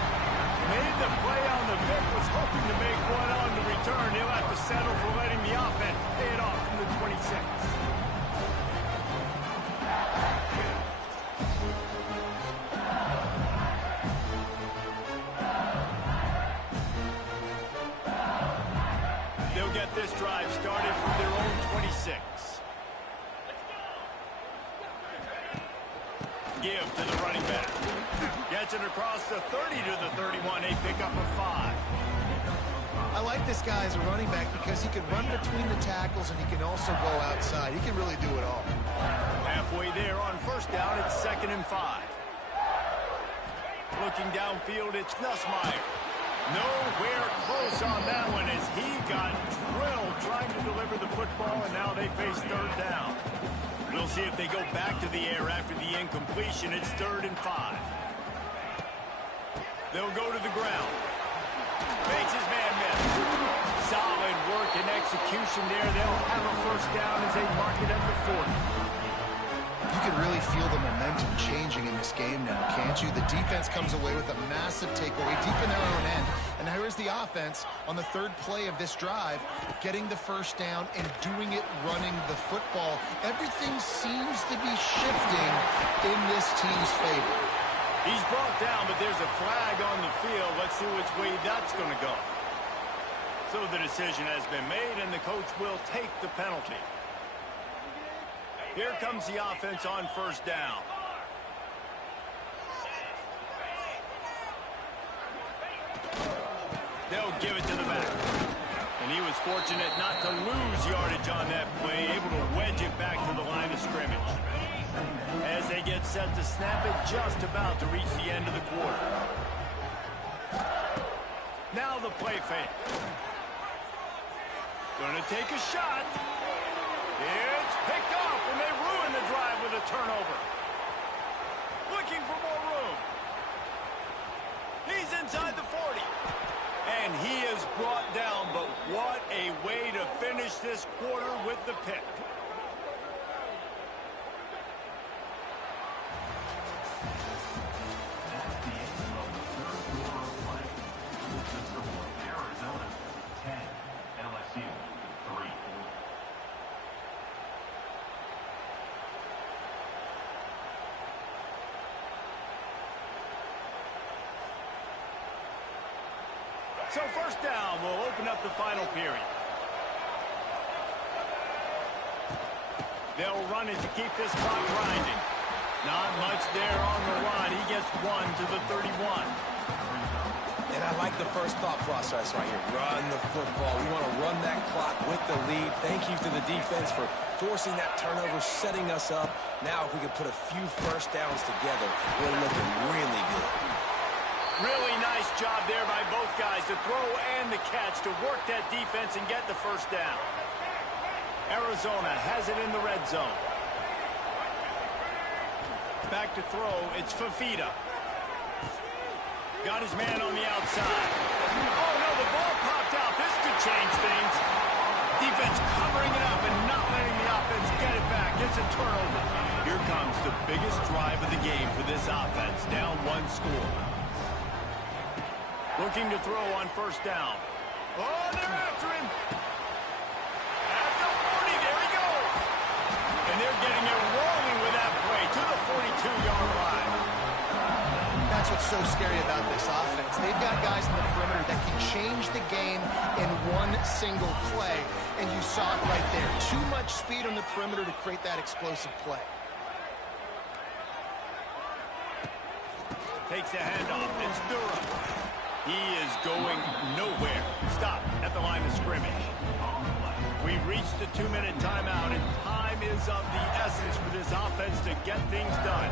Made the play on the pick, was hoping to make one on the return. He'll have to settle for letting the offense pay it off from the 26. They'll get this drive started from their own 26. Give to the running back. Gets it across the 30 to the 31. A pickup of 5. I like this guy as a running back because he can run between the tackles and he can also go outside. He can really do it all. Halfway there on first down, it's 2nd and 5. Looking downfield, it's Nussmeier. Nowhere close on that one as he got drilled trying to deliver the football, and now they face third down. We'll see if they go back to the air after the incompletion. It's 3rd and 5. They'll go to the ground. Makes his man miss. Solid work and execution there. They'll have a first down as they mark it at the 40. You can really feel the momentum changing in this game now, can't you? The defense comes away with a massive takeaway deep in their own end. And here is the offense on the third play of this drive, getting the first down and doing it running the football. Everything seems to be shifting in this team's favor. He's brought down, but there's a flag on the field. Let's see which way that's going to go. So the decision has been made, and the coach will take the penalty. Here comes the offense on first down. They'll give it to the back. And he was fortunate not to lose yardage on that play, able to wedge it back to the line of scrimmage. As they get set to snap it, just about to reach the end of the quarter. Now the play fake. Gonna take a shot. It's picked off, and they ruin the drive with a turnover. Looking for more room. He's inside the 40. And he is brought down, but what a way to finish this quarter with the pick. So first down will open up the final period. They'll run it to keep this clock grinding. Not much there on the run. He gets 1 to the 31. And I like the first thought process right here. Run the football. We want to run that clock with the lead. Thank you to the defense for forcing that turnover, setting us up. Now, if we can put a few first downs together, we're looking really good. Really nice job there by both guys to throw and the catch to work that defense and get the first down. Arizona has it in the red zone. Back to throw. It's Fafita. Got his man on the outside. Oh, no, the ball popped out. This could change things. Defense covering it up and not letting the offense get it back. It's a turnover. Here comes the biggest drive of the game for this offense. Down one score. Looking to throw on first down. Oh, they're after him. At the 40, there he goes. And they're getting it rolling with that play to the 42-yard line. That's what's so scary about this offense. They've got guys in the perimeter that can change the game in one single play, and you saw it right there. Too much speed on the perimeter to create that explosive play. Takes the handoff. It's Durham. He is going nowhere. Stop at the line of scrimmage. We've reached the 2-minute timeout, and time is of the essence for this offense to get things done.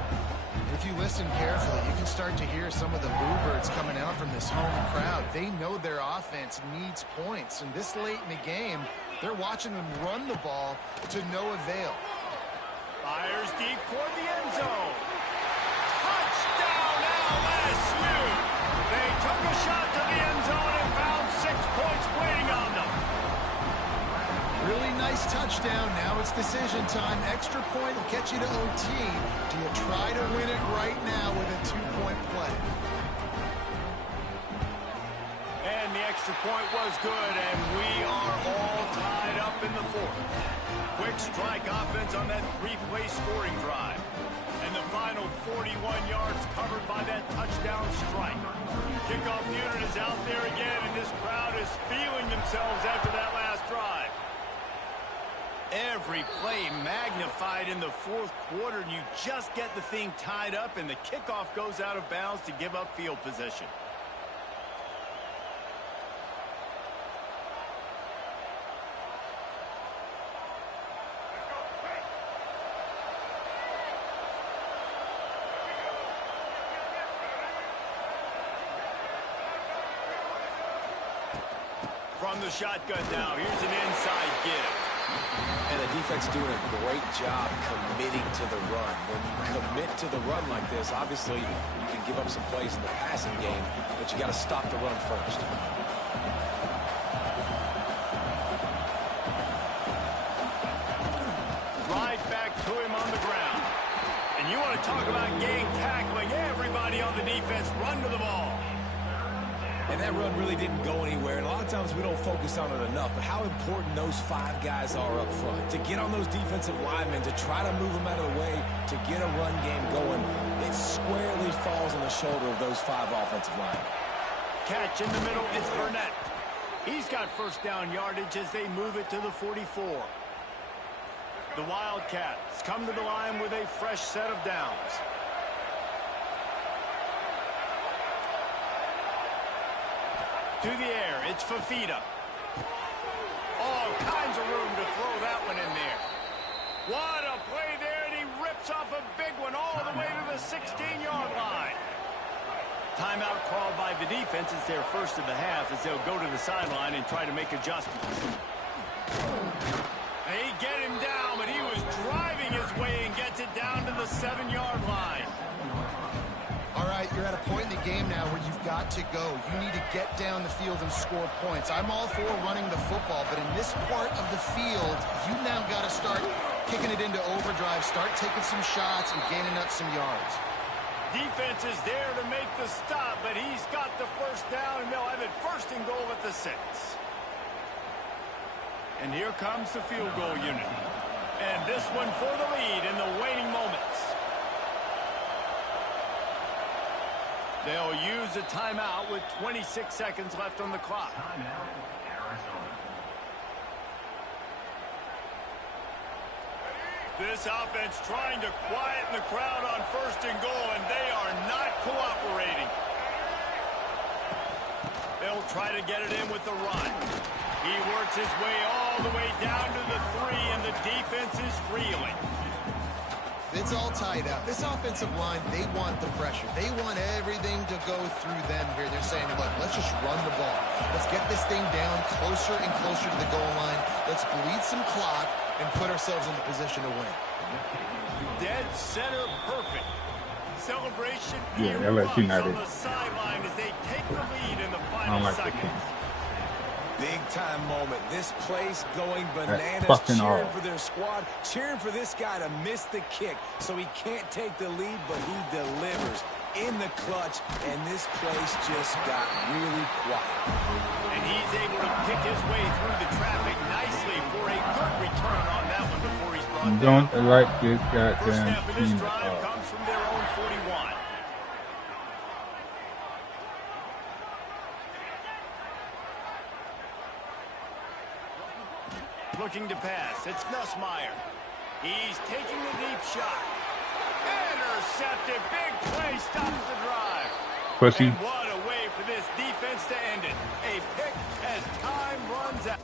If you listen carefully, you can start to hear some of the bluebirds coming out from this home crowd. They know their offense needs points, and this late in the game, they're watching them run the ball to no avail. Fires deep toward the end zone. Touchdown, LSU! They took a shot to the end zone and found 6 points waiting on them. Really nice touchdown. Now it's decision time. Extra point will get you to OT. Do you try to win it right now with a 2-point play? And the extra point was good, and we are all tied up in the fourth. Quick strike offense on that 3-play scoring drive. And the final 41 yards covered by that touchdown strike. Kickoff unit is out there again, and this crowd is feeling themselves after that last drive. Every play magnified in the fourth quarter, and you just get the thing tied up, and the kickoff goes out of bounds to give up field position. From the shotgun now, here's an inside give. And the defense doing a great job committing to the run. When you commit to the run like this, obviously you can give up some plays in the passing game, but you got to stop the run first. Right back to him on the ground. And you want to talk about gang tackling. Everybody on the defense run to the ball. And that run really didn't go anywhere, and a lot of times we don't focus on it enough, but how important those 5 guys are up front. To get on those defensive linemen, to try to move them out of the way, to get a run game going, it squarely falls on the shoulder of those 5 offensive linemen. Catch in the middle, it's Burnett. He's got first down yardage as they move it to the 44. The Wildcats come to the line with a fresh set of downs. To the air, it's Fafita. All kinds of room to throw that one in there. What a play there, and he rips off a big one all the way to the 16-yard line. Timeout called by the defense. It's their first of the half as they'll go to the sideline and try to make adjustments. They get him down, but he was driving his way and gets it down to the 7-yard line. All right, you're at a point in the game now where you've got to go. You need to get down the field and score points. I'm all for running the football, but in this part of the field, you now got to start kicking it into overdrive, start taking some shots and gaining up some yards. Defense is there to make the stop, but he's got the first down, and they'll have it first and goal at the 6. And here comes the field goal unit. And this one for the lead in the waning moments. They'll use a timeout with 26 seconds left on the clock. Timeout, Arizona. This offense trying to quieten the crowd on first and goal, and they are not cooperating. try to get it in with the run. He works his way all the way down to the 3, and the defense is reeling. It's all tied up. This offensive line, they want the pressure. They want everything to go through them here. They're saying, look, let's just run the ball. Let's get this thing down closer and closer to the goal line. Let's bleed some clock and put ourselves in the position to win. Dead center perfect. Celebration LSU not on the sideline as they take the lead in the I final don't like seconds. Big time moment. This place going bananas, fucking cheering hard. for their squad, cheering for this guy to miss the kick so he can't take the lead, but he delivers in the clutch, and this place just got really quiet. And he's able to pick his way through the traffic nicely for a good return on that one before he's brought down. Don't like this First goddamn snap of this team. drive comes from their own 41. Looking to pass. It's Nussmeier. He's taking the deep shot. Intercepted. Big play stops the drive. Pussy. And what a way for this defense to end it. A pick as time runs out.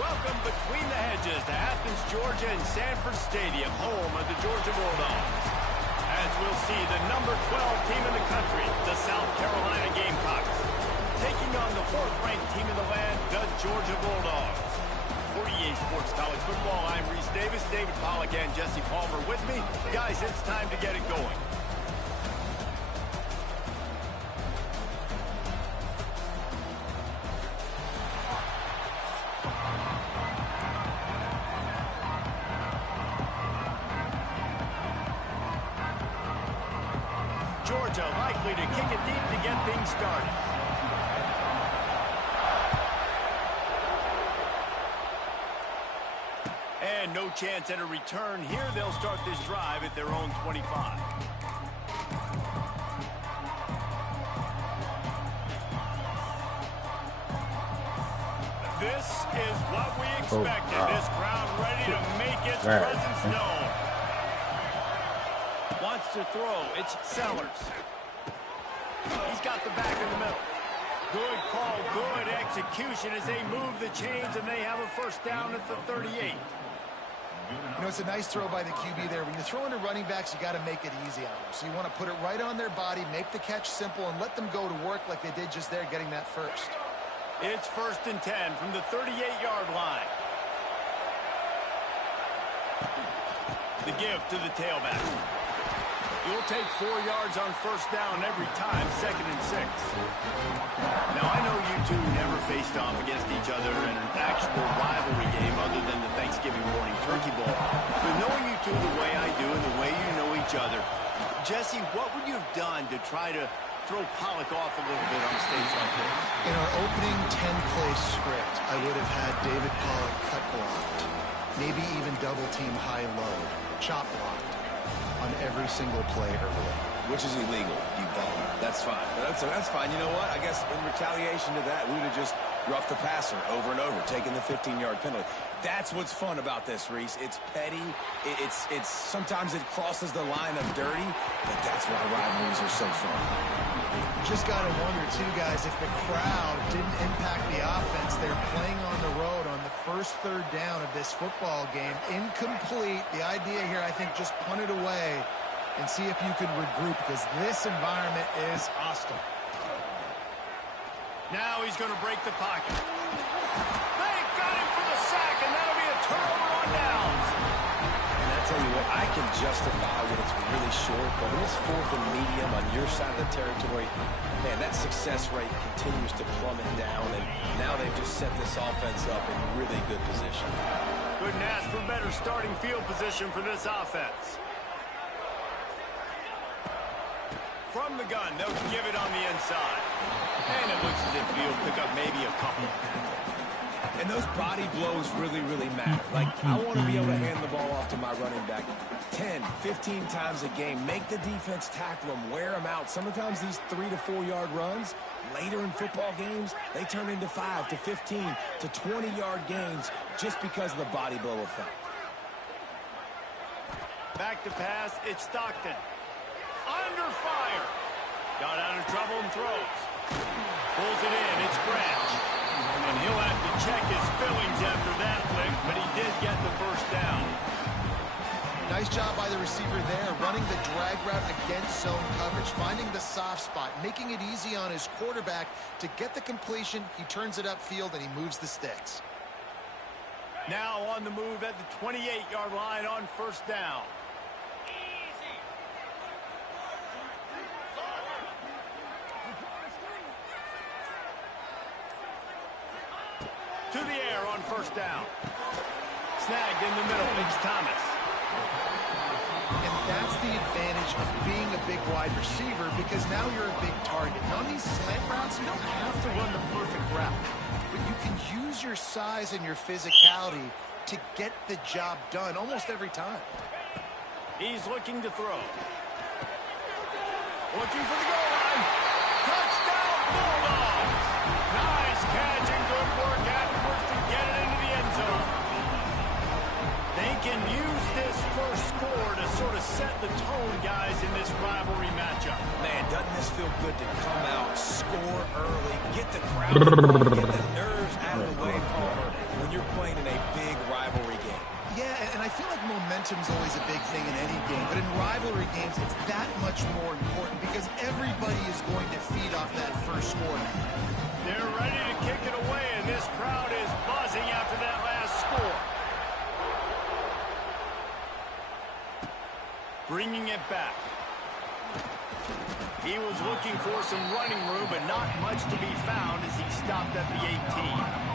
Welcome between the hedges to Athens, Georgia and Sanford Stadium, home of the Georgia Bulldogs. As we'll see the number 12 team in the country, the South Carolina Gamecocks, taking on the 4th-ranked team in the land, the Georgia Bulldogs. For EA Sports College Football, I'm Reese Davis, David Pollack and Jesse Palmer with me. Guys, it's time to get it going. Georgia likely to kick it deep to get things started. And no chance at a return here. They'll start this drive at their own 25. is what we expected. This crowd ready to make its presence known. Wants to throw. It's Sellers. He's got the back in the middle. Good call, good execution as they move the chains, and they have a first down at the 38. You know, it's a nice throw by the QB there. When you're throwing to running backs, you got to make it easy on them. So you want to put it right on their body, make the catch simple, and let them go to work like they did just there, getting that first. It's 1st and 10 from the 38-yard line. The give to the tailback. You'll take 4 yards on first down every time, 2nd and 6. Now, I know you two never faced off against each other in an actual rivalry game other than the Thanksgiving morning turkey bowl. But knowing you two the way I do and the way you know each other, Jesse, what would you have done to try to throw Pollock off a little bit on a stage like this? In our opening 10-play script, I would have had David Pollock cut blocked, maybe even double-team high-low, chop blocked on every single play early. Which is illegal, you bum. That's fine. That's fine. You know what? I guess in retaliation to that, we would have just roughed the passer over and over, taking the 15-yard penalty. That's what's fun about this, Reese. It's petty. It's sometimes it crosses the line of dirty, but that's why rivalries are so fun. Just got to wonder, too, guys, if the crowd didn't impact the offense. They're playing on the road on the first 3rd down of this football game. Incomplete. The idea here, I think, just punt it away and see if you can regroup, because this environment is hostile. Now he's going to break the pocket. They got him for the sack, and that'll be a turnover on downs. And I tell you what, I can justify when it's really short, but when it's 4th and medium on your side of the territory, man, that success rate continues to plummet down, and now they've just set this offense up in really good position. Couldn't ask for better starting field position for this offense. From the gun, they'll give it on the inside. And it looks as if he'll pick up maybe a couple. And those body blows really, really matter. Like, I want to be able to hand the ball off to my running back 10, 15 times a game. Make the defense tackle them, wear them out. Sometimes these 3 to 4 yard runs, later in football games, they turn into 5 to 15 to 20-yard gains just because of the body blow effect. Back to pass, it's Stockton. Under fire. Got out of trouble and throws. Pulls it in, it's Branch. And he'll have to check his fillings after that lick, but he did get the first down. Nice job by the receiver there, running the drag route against zone coverage, finding the soft spot, making it easy on his quarterback to get the completion. He turns it upfield, and he moves the sticks. Now on the move at the 28-yard line on first down. To the air on first down. Snagged in the middle. It's Thomas. And that's the advantage of being a big wide receiver, because now you're a big target. And on these slant routes, you don't have to run the perfect route, but you can use your size and your physicality to get the job done almost every time. He's looking to throw. Looking for the goal line. Touchdown, Bulldogs. Nice catch and good work afterwards to get it into the end zone. They can use this first score to sort of set the tone, guys, in this rivalry matchup. Man, doesn't this feel good to come out, score early, get the crowd involved, get the nerves out of the way, Palmer, when you're playing in a big rivalry game. Yeah, and I feel like momentum's always a big thing in any game, but in rivalry games, it's that much more important because everybody is going to feed off that first score. They're ready to kick it away, and this crowd is buzzing after that last score. Bringing it back. He was looking for some running room, but not much to be found as he stopped at the 18.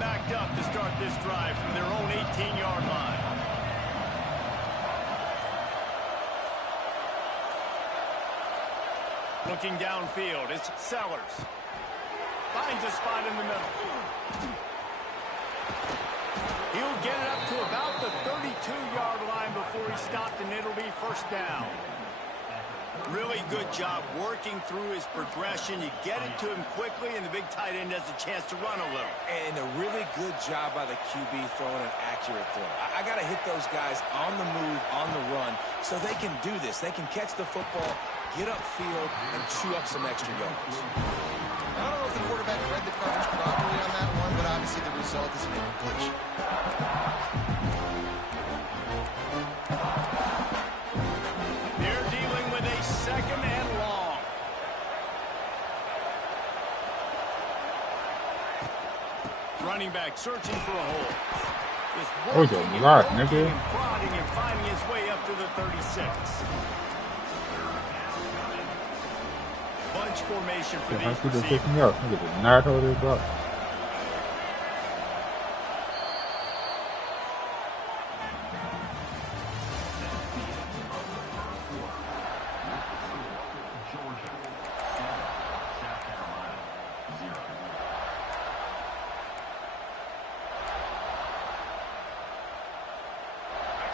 Backed up to start this drive from their own 18-yard line. Looking downfield, it's Sellers. Finds a spot in the middle. He'll get it up to about the 32-yard line before he stopped, and it'll be first down. Really good job working through his progression. You get it to him quickly, and the big tight end has a chance to run a little. And a really good job by the QB throwing an accurate throw. I got to hit those guys on the move, on the run, so they can do this. They can catch the football, get upfield, and chew up some extra yards. I don't know if the quarterback read the coverage properly on that one, but obviously the result is an incompletion. They're dealing with a second and long. Running back searching for a hole. Oh, a lot, nigga. And prodding and finding his way up to the 36. Bunch formation for How these could they receivers. pick me up? Nigga did not hold it up.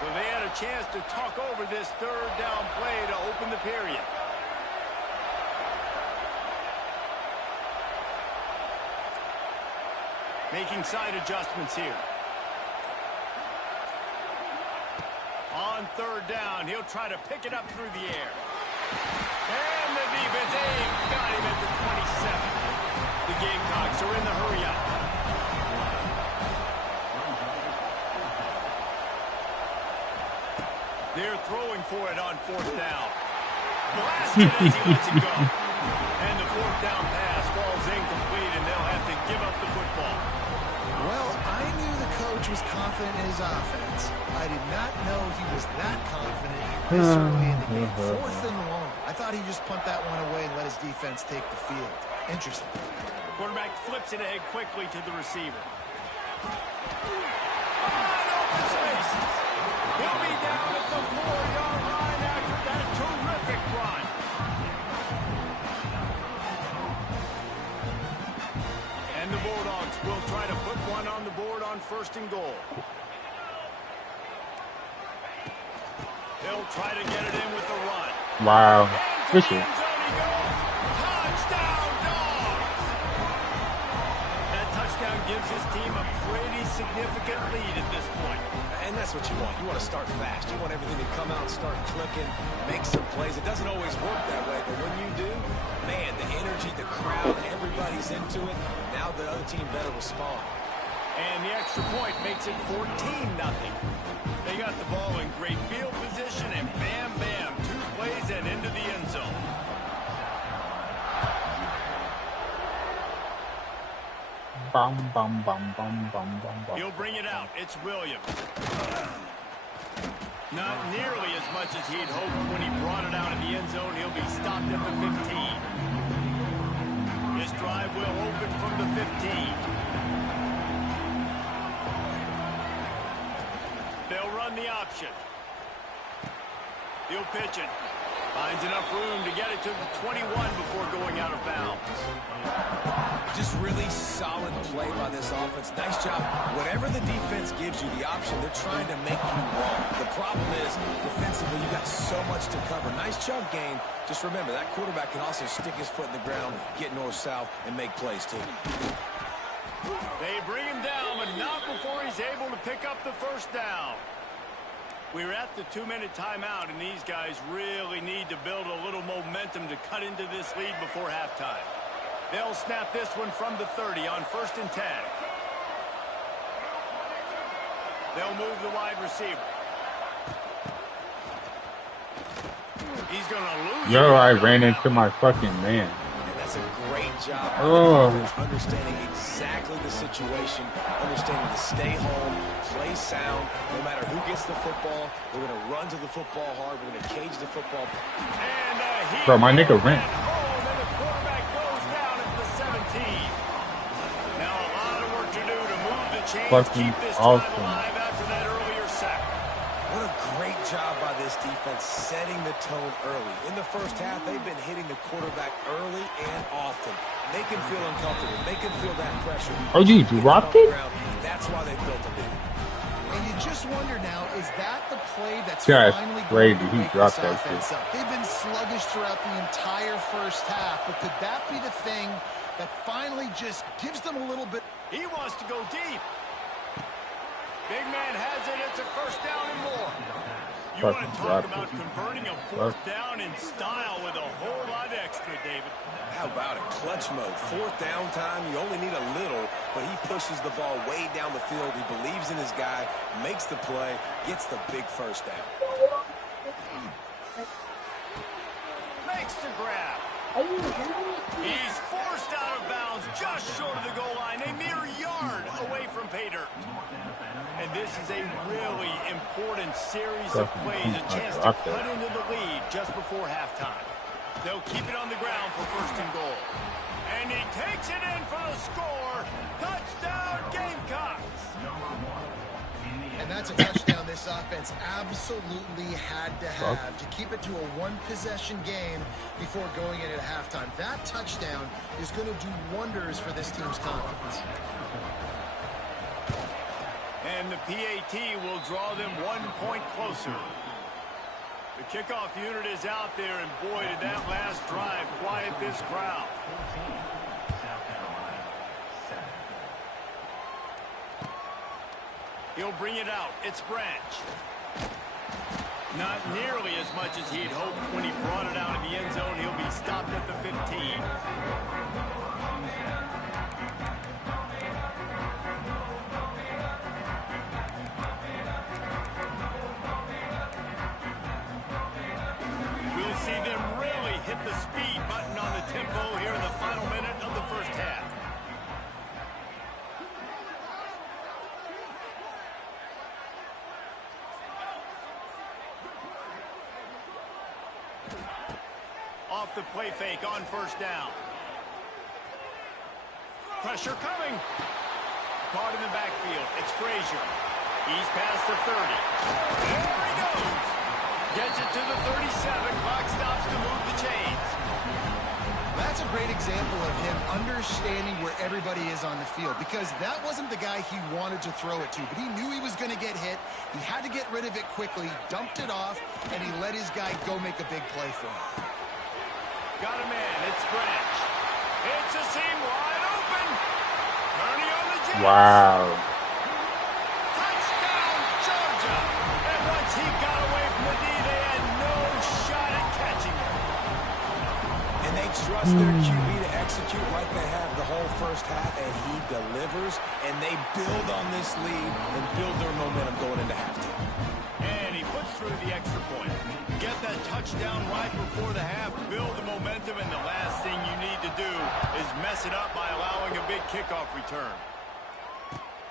So they had a chance to talk over this third down play to open the period. Making side adjustments here. On third down, he'll try to pick it up through the air. And the defense, they've got him at the 27. The Gamecocks are in the hurry up. They're throwing for it on fourth down. Blasted as he lets it go. And the fourth down pass falls incomplete, and they'll have to give up the football. Well, I knew the coach was confident in his offense. I did not know he was that confident this early in the game. Fourth and long. I thought he'd just punt that one away and let his defense take the field. Interesting. Quarterback flips it ahead quickly to the receiver. Wide open spaces. He'll be down at the 4-yard line after that terrific run. And the Bulldogs will try to put one on the board on first and goal. They'll try to get it in with the run. Wow. This This is touchdown, Dogs! That touchdown gives his team a pretty significant lead at this point. And that's what you want. You want to start fast. You want everything to come out and start clicking, make some plays. It doesn't always work that way, but when you do, man, the energy, the crowd, everybody's into it. Now the other team better respond. And the extra point makes it 14-0. They got the ball in great field position, and bam, bam, 2 plays and into the end zone. bum bum bum bum bum bum bum. He'll bring it out. It's Williams. Not nearly as much as he'd hoped when he brought it out in the end zone. He'll be stopped at the 15. This drive will open from the 15. They'll run the option. He'll pitch it. Finds enough room to get it to the 21 before going out of bounds. Just really solid play by this offense. Nice job. Whatever the defense gives you, the option, they're trying to make you wrong. The problem is, defensively, you got so much to cover. Nice chunk game. Just remember, that quarterback can also stick his foot in the ground, get north-south, and make plays, too. They bring him down, but not before he's able to pick up the first down. We're at the 2-minute timeout, and these guys really need to build a little momentum to cut into this lead before halftime. They'll snap this one from the 30 on 1st and 10. They'll move the wide receiver. He's going to lose. Yo, I ran into my fucking man. And that's a great job. Understanding exactly the situation, understanding to stay home, play sound. No matter who gets the football, we're going to run to the football hard. We're going to cage the football. And bro, my nigga ran. And the quarterback goes down at the 17. Now a lot of work to do to move the chains, keep this drive alive after that earlier sack. What a great job by this defense setting the tone early. In the first half, they've been hitting the quarterback early and often. Make him feel uncomfortable. Make him feel that pressure. Oh, you dropped it? That's why they built a lead. And you just wonder now, is that the play that's That's finally crazy. going to He wake dropped this that offense shit. up? They've been sluggish throughout the entire first half, but could that be the thing that finally just gives them a little bit? He wants to go deep. Big man has it. It's a first down and more. You want to talk about converting a fourth down in style with a whole lot extra, David. How about it? Clutch mode. Fourth down time. You only need a little, but he pushes the ball way down the field. He believes in his guy, makes the play, gets the big first down. Makes the grab. He's forced out of bounds just short of the goal line, a mere yard away from pay dirt. And this is a really important series of plays, a chance to cut into the lead just before halftime. They'll keep it on the ground for first and goal. And he takes it in for the score. Touchdown, Gamecocks. And that's a touchdown this offense absolutely had to have to keep it to a one-possession game before going in at halftime. That touchdown is going to do wonders for this team's confidence. And the PAT will draw them 1 point closer. The kickoff unit is out there, and boy, did that last drive quiet this crowd. He'll bring it out. It's Branch. Not nearly as much as he'd hoped when he brought it out of the end zone. He'll be stopped at the 15. We'll see them really hit the speed button on the tempo here in the final minute of the first half. Off the play fake on first down. Pressure coming. Caught in the backfield. It's Frazier. He's past the 30. There he goes. Gets it to the 37. Clock stops to move the chains. That's a great example of him understanding where everybody is on the field, because that wasn't the guy he wanted to throw it to, but he knew he was going to get hit. He had to get rid of it quickly, dumped it off, and he let his guy go make a big play for him. Got a man. It's Branch. It's a seam wide open. Turning on the Jets. Wow. Touchdown, Georgia. And once he got away from the D, they had no shot at catching him. And they trust their QB to execute like they have the whole first half, and he delivers, and they build on this lead and build their momentum going into halftime. And he puts through the extra point. Get that touchdown right before the half, build the momentum, and the last thing you need to do is mess it up by allowing a big kickoff return.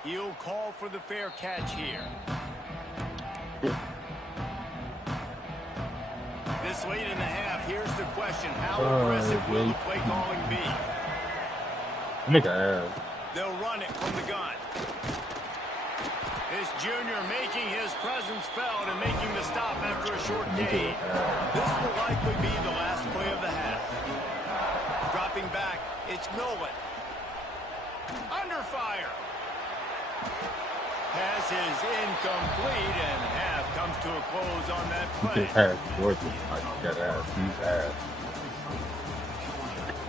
He'll call for the fair catch here. This late in the half, here's the question. How aggressive will the play calling be? Nigga. They'll run it from the gun. This junior making his presence felt and making the stop after a short gain. This will likely be the last play of the half. Dropping back, it's Nolan. Under fire. Pass is incomplete, and half comes to a close on that play. His ass, Georgia. Like, that ass. He's ass.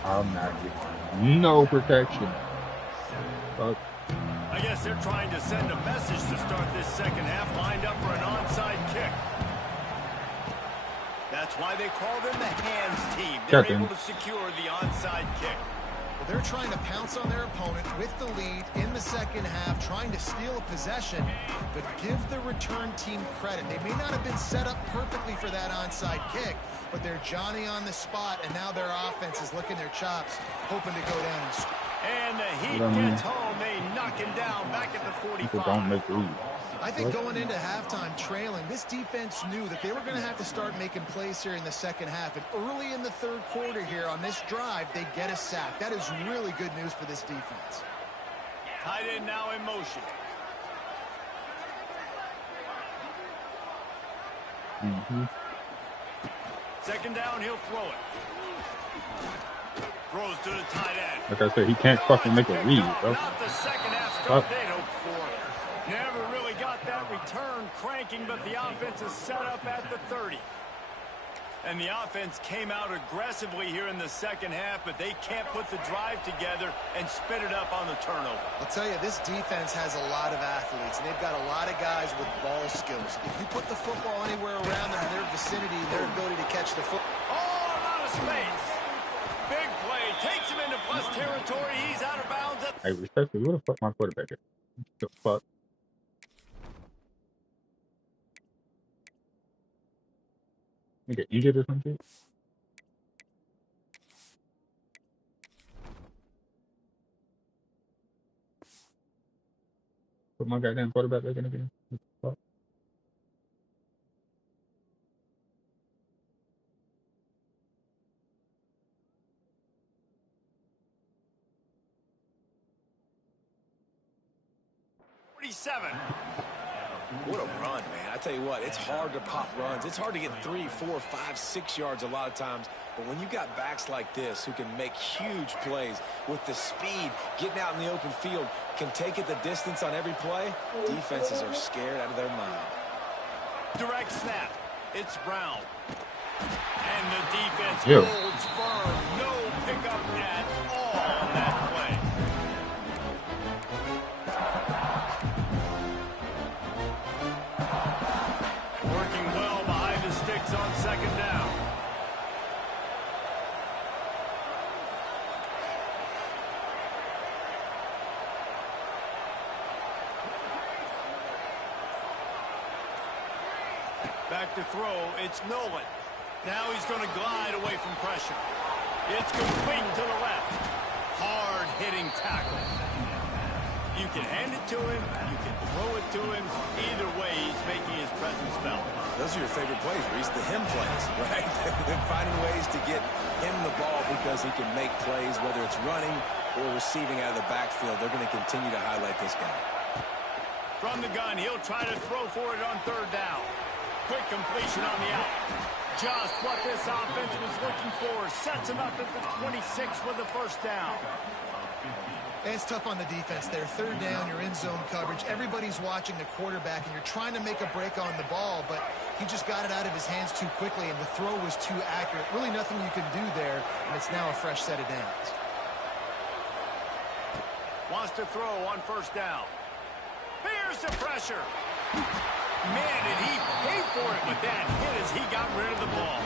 I'm not getting no protection. Fuck. I guess they're trying to send a message to start this second half, lined up for an onside kick. That's why they call them the hands team. They're able to secure the onside kick. Well, they're trying to pounce on their opponent with the lead in the second half, trying to steal a possession, but give the return team credit. They may not have been set up perfectly for that onside kick, but they're Johnny on the spot, and now their offense is licking their chops, hoping to go down and score. And the Heat gets home. They knock him down back at the 45. Don't make it easy. I think going into halftime trailing, this defense knew that they were going to have to start making plays here in the second half. And early in the third quarter here on this drive, they get a sack. That is really good news for this defense. Tight end now in motion. Second down, he'll throw it. Throws to the tight end. Like I said, he can't fucking make a read, bro. Not the second half start they'd hoped for. Never really got that attacking, but the offense is set up at the 30. And the offense came out aggressively here in the second half, but they can't put the drive together and spit it up on the turnover. I'll tell you, this defense has a lot of athletes, and they've got a lot of guys with ball skills. If you put the football anywhere around them in their vicinity, their ability to catch the football. Oh, a lot of space. Big play. Takes him into plus territory. He's out of bounds. Hey, respectfully, who the fuck my quarterback is? The fuck? You get injured or something? Put my goddamn quarterback back in again? What the fuck? What a run, man. I tell you what, it's hard to pop runs. It's hard to get 3, 4, 5, 6 yards a lot of times. But when you got backs like this who can make huge plays with the speed, getting out in the open field, can take it the distance on every play, defenses are scared out of their mind. Direct snap. It's Brown. And the defense Yeah. holds firm. No pickup at all on that play. Working well behind the sticks on second down. Back to throw, it's Nolan. Now he's going to glide away from pressure. It's complete to the left. Hard-hitting tackle. You can hand it to him, you can throw it to him. Either way, he's making his presence felt. Those are your favorite plays, Reese, the him plays, right? They're finding ways to get him the ball because he can make plays, whether it's running or receiving out of the backfield. They're going to continue to highlight this guy. From the gun, he'll try to throw for it on third down. Quick completion on the out. Just what this offense was looking for. Sets him up at the 26 with the first down. And it's tough on the defense there. Third down, you're in zone coverage. Everybody's watching the quarterback, and you're trying to make a break on the ball, but he just got it out of his hands too quickly, and the throw was too accurate. Really nothing you can do there, and it's now a fresh set of downs. Wants to throw on first down. Here's the pressure. Man, did he pay for it with that hit as he got rid of the ball.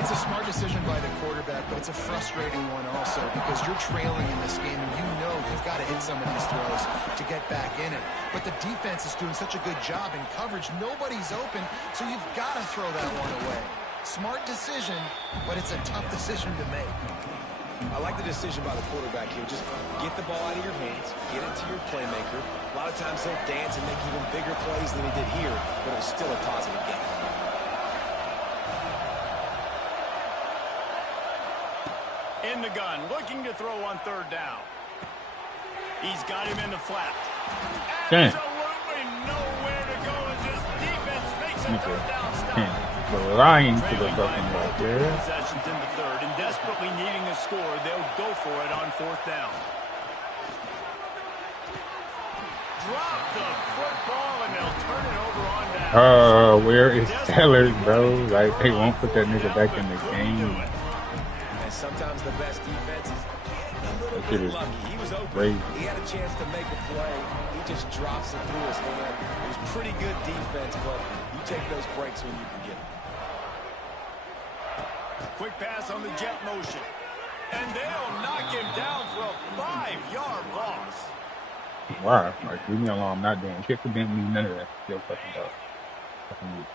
It's a smart decision by the quarterback, but it's a frustrating one also because you're trailing in this game and you know you've got to hit some of these throws to get back in it. But the defense is doing such a good job in coverage. Nobody's open, so you've got to throw that one away. Smart decision, but it's a tough decision to make. I like the decision by the quarterback here. Just get the ball out of your hands, get it to your playmaker. A lot of times he'll dance and make even bigger plays than he did here, but it was still a positive game. In the gun, looking to throw on third down. He's got him in the flat. Damn. Absolutely nowhere to go as this defense makes a third down stop. Lying to the Trailing fucking by right multiple there. possessions in the third and desperately needing a score, they'll go for it on fourth down. Drop the football and they'll turn it over on down. Where is Sellers, bro? Like, they won't put that nigga back in the game. And sometimes the best defenses get a little That shit bit is lucky. He was open. crazy. He had a chance to make a play. He just drops it through his hand. It was pretty good defense, but you take those breaks when you can get them. Quick pass on the jet motion. And they'll knock him down for a 5-yard loss. Wow. Like, leave me alone. I'm not doing shit for them. None of that. Yo, fucking dog. Fucking weak.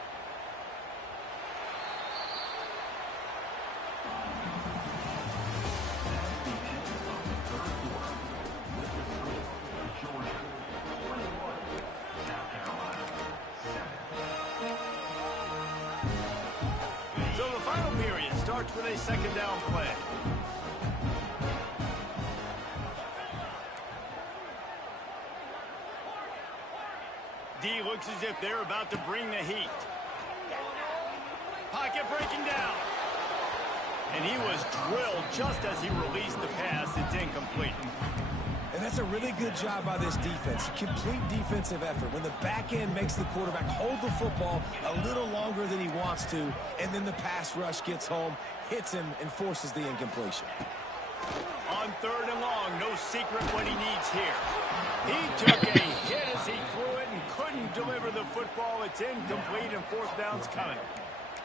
So the final period starts with a second down play. D looks as if they're about to bring the heat. Pocket breaking down. And he was drilled just as he released the pass. It's incomplete. And that's a really good job by this defense. Complete defensive effort. When the back end makes the quarterback hold the football a little longer than he wants to, and then the pass rush gets home, hits him, and forces the incompletion. On 3rd and long, no secret what he needs here. He took a hit as he threw it and couldn't deliver the football. It's incomplete, and 4th down's coming.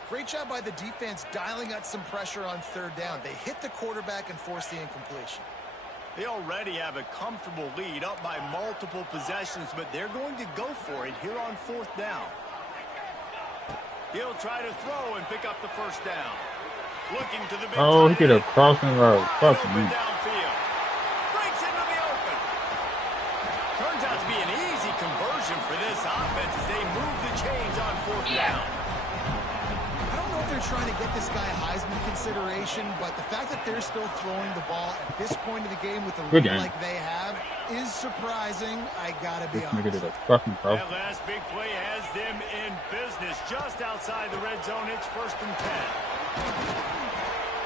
Great job by the defense dialing out some pressure on 3rd down. They hit the quarterback and forced the incompletion. They already have a comfortable lead up by multiple possessions, but they're going to go for it here on 4th down. He'll try to throw and pick up the 1st down. Looking to the big Oh, he did a crossing route. Fuck open me. downfield. Breaks into the open. Turns out to be an easy conversion for this offense as they move the chains on 4th down. I don't know if they're trying to get this guy Heisman consideration, but the fact that they're still throwing the ball at this point of the game with the lead like they have is surprising. I gotta be honest. Nigga did a fucking crossing. That last big play has them in business just outside the red zone. It's 1st and 10.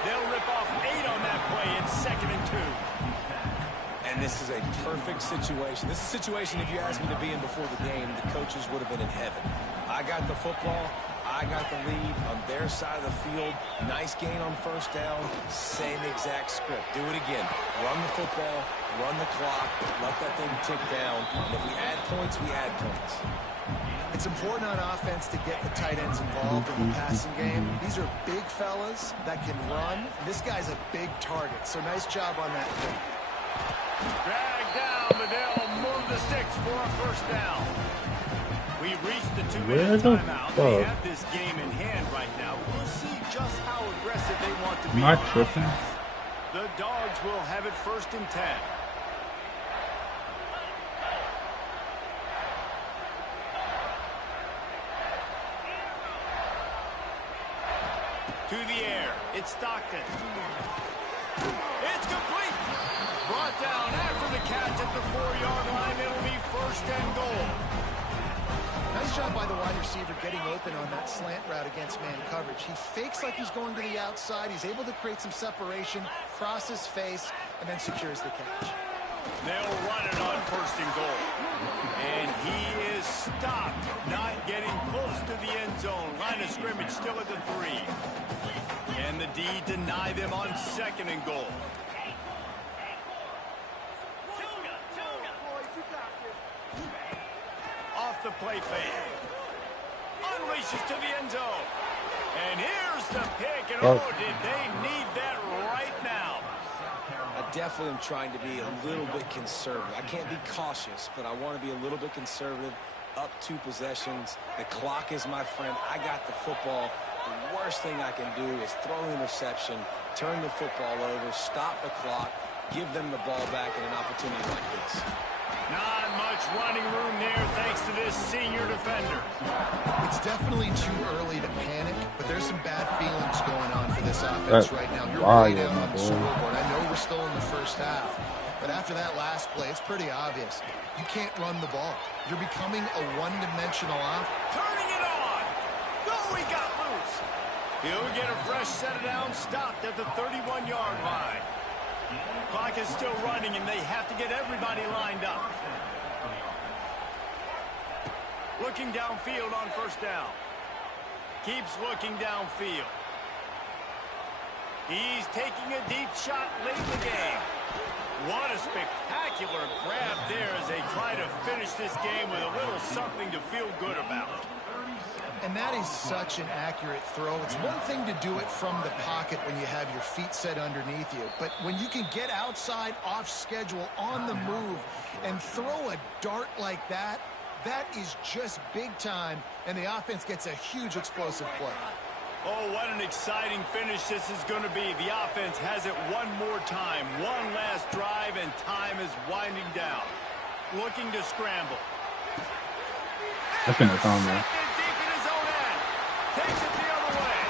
They'll rip off 8 on that play. It's 2nd and 2. And this is a perfect situation. This is a situation, if you asked me to be in before the game, the coaches would have been in heaven. I got the football. I got the lead on their side of the field. Nice gain on 1st down. Same exact script. Do it again. Run the football. Run the clock. Let that thing tick down. And if we add points, we add points. It's important on offense to get the tight ends involved in the passing game. These are big fellas that can run. This guy's a big target, so nice job on that. Drag down, but they'll move the sticks for a 1st down. We've reached the 2-minute timeout. They have this game in hand right now. We'll see just how aggressive they want to be. Not tripping. The Dogs will have it 1st and 10. To the air. It's Stockton. It's complete. Brought down after the catch at the 4-yard line. It'll be 1st and goal. Nice job by the wide receiver getting open on that slant route against man coverage. He fakes like he's going to the outside. He's able to create some separation, cross his face, and then secures the catch. They'll run it on 1st and goal. And he is stopped, not getting close to the end zone. Line of scrimmage still at the 3. And the D deny them on 2nd and goal. Off the play fake. Unleashes to the end zone. And here's the pick. And oh, did they need that right now? I definitely am trying to be a little bit conservative. I can't be cautious, but I want to be a little bit conservative. Up 2 possessions. The clock is my friend. I got the football. The worst thing I can do is throw an interception, turn the football over, stop the clock, give them the ball back in an opportunity like this. Not much running room there thanks to this senior defender. It's definitely too early to panic, but there's some bad feelings going on for this offense right now. You're way down on the scoreboard. I know we're still in the 1st half, but after that last play, it's pretty obvious. You can't run the ball. You're becoming a one-dimensional offense. Turning it on. Oh, he got loose. He'll get a fresh set of down, stopped at the 31-yard line. Clock is still running, and they have to get everybody lined up. Looking downfield on 1st down. Keeps looking downfield. He's taking a deep shot late in the game. What a spectacular grab there as they try to finish this game with a little something to feel good about. And that is such an accurate throw. It's one thing to do it from the pocket when you have your feet set underneath you, but when you can get outside, off schedule, on the move, and throw a dart like that, that is just big time, and the offense gets a huge explosive play. Oh, what an exciting finish this is going to be. The offense has it one more time. One last drive, and time is winding down. Looking to scramble. That's in the phone, man. Takes it the other way.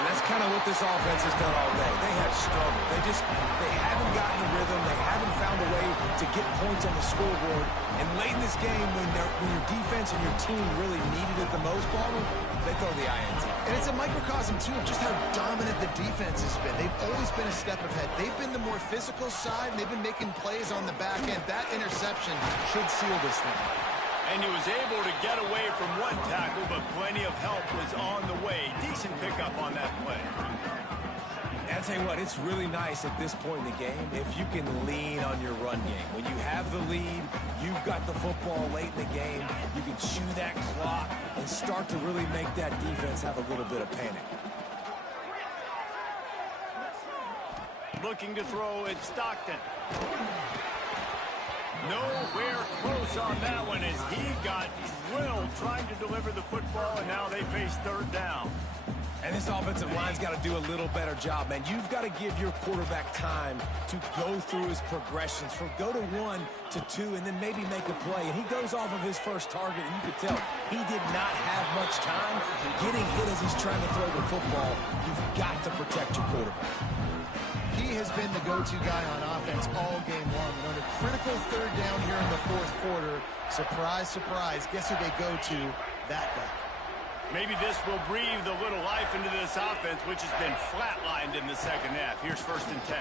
And that's kind of what this offense has done all day. They have struggled. They haven't gotten the rhythm. They haven't found a way to get points on the scoreboard. And late in this game, when your defense and your team really needed it the most, Ballmer, they throw the INT. And it's a microcosm, too, of just how dominant the defense has been. They've always been a step ahead. They've been the more physical side, and they've been making plays on the back end. That interception should seal this thing. And he was able to get away from one tackle, but plenty of help was on the way. Decent pickup on that play. And I'll tell you what, it's really nice at this point in the game if you can lean on your run game. When you have the lead, you've got the football late in the game, you can chew that clock and start to really make that defense have a little bit of panic. Looking to throw at Stockton. Nowhere close on that one as he got drilled trying to deliver the football, and now they face third down. And this offensive line's got to do a little better job, man. You've got to give your quarterback time to go through his progressions, from go to 1 to 2, and then maybe make a play. And he goes off of his first target, and you could tell he did not have much time getting hit as he's trying to throw the football. You've got to protect your quarterback. He has been the go-to guy on offense all game long. And on a critical third down here in the fourth quarter, surprise, surprise, guess who they go to? That guy. Maybe this will breathe a little life into this offense, which has been flatlined in the second half. Here's 1st and 10.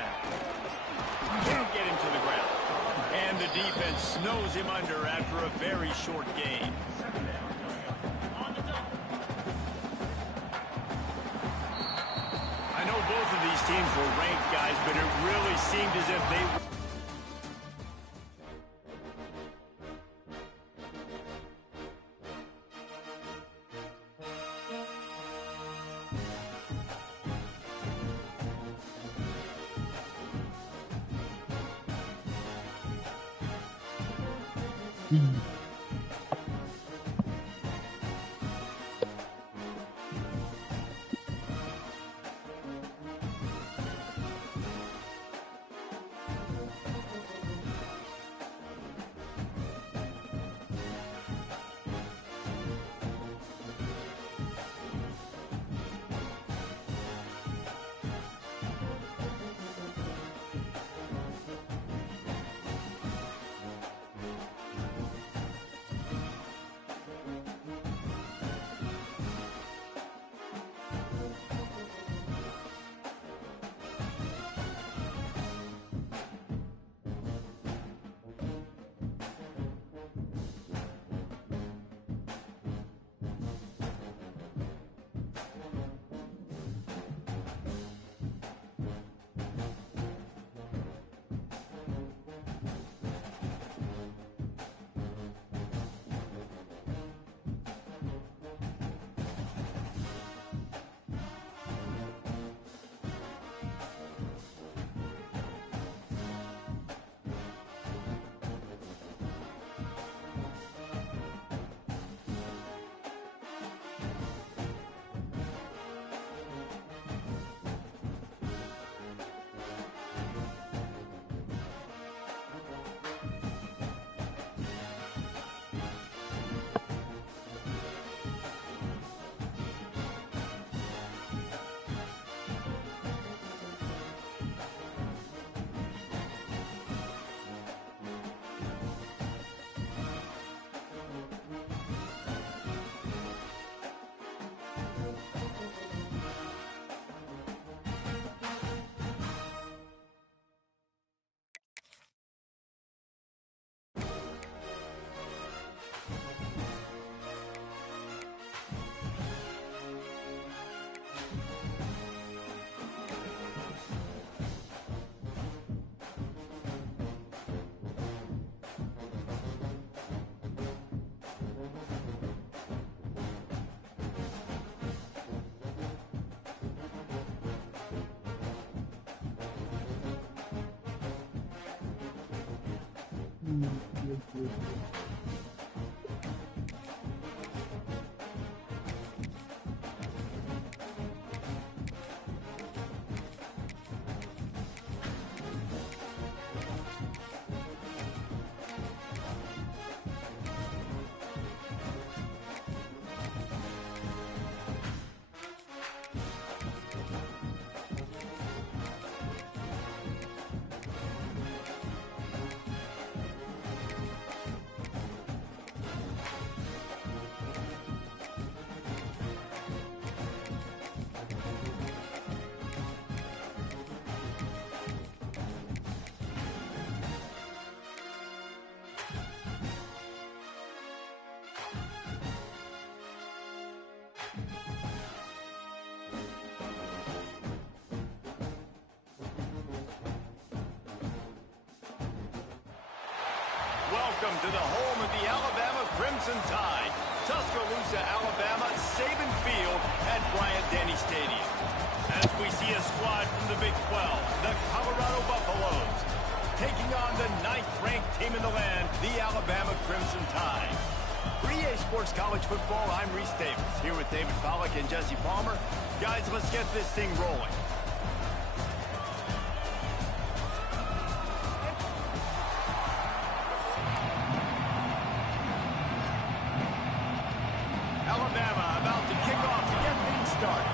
Can't get him to the ground. And the defense snows him under after a very short game. I know both of these teams were ranked, guys, but it really seemed as if they... welcome to the home of the Alabama Crimson Tide. Tuscaloosa, Alabama, Saban Field at Bryant-Denny Stadium. As we see a squad from the Big 12, the Colorado Buffaloes, taking on the 9th-ranked team in the land, the Alabama Crimson Tide. For EA Sports College Football, I'm Reese Davis, here with David Pollack and Jesse Palmer. Guys, let's get this thing rolling. Alabama about to kick off to get things started.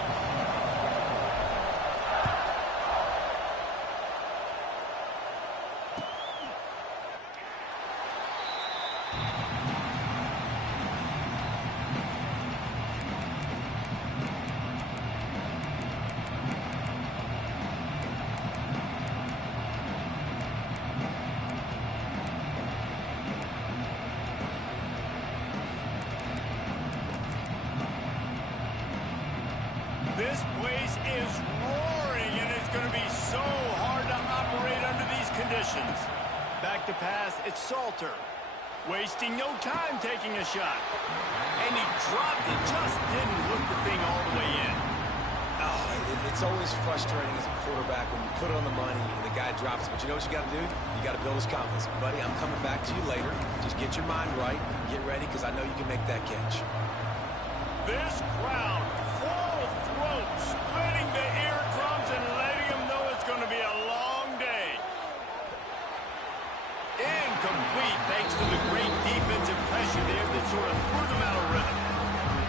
This place is roaring, and it's going to be so hard to operate under these conditions. Back to pass, it's Salter. Wasting no time taking a shot. And he dropped it, just didn't hook the thing all the way in. It's always frustrating as a quarterback when you put it on the money and the guy drops it. But you know what you got to do? You got to build his confidence. Buddy, I'm coming back to you later. Just get your mind right. Get ready, because I know you can make that catch. This crowd, full throat, splitting the eardrums and letting them know it's going to be a long day. Incomplete, thanks to the great defensive pressure there that sort of threw them out of rhythm.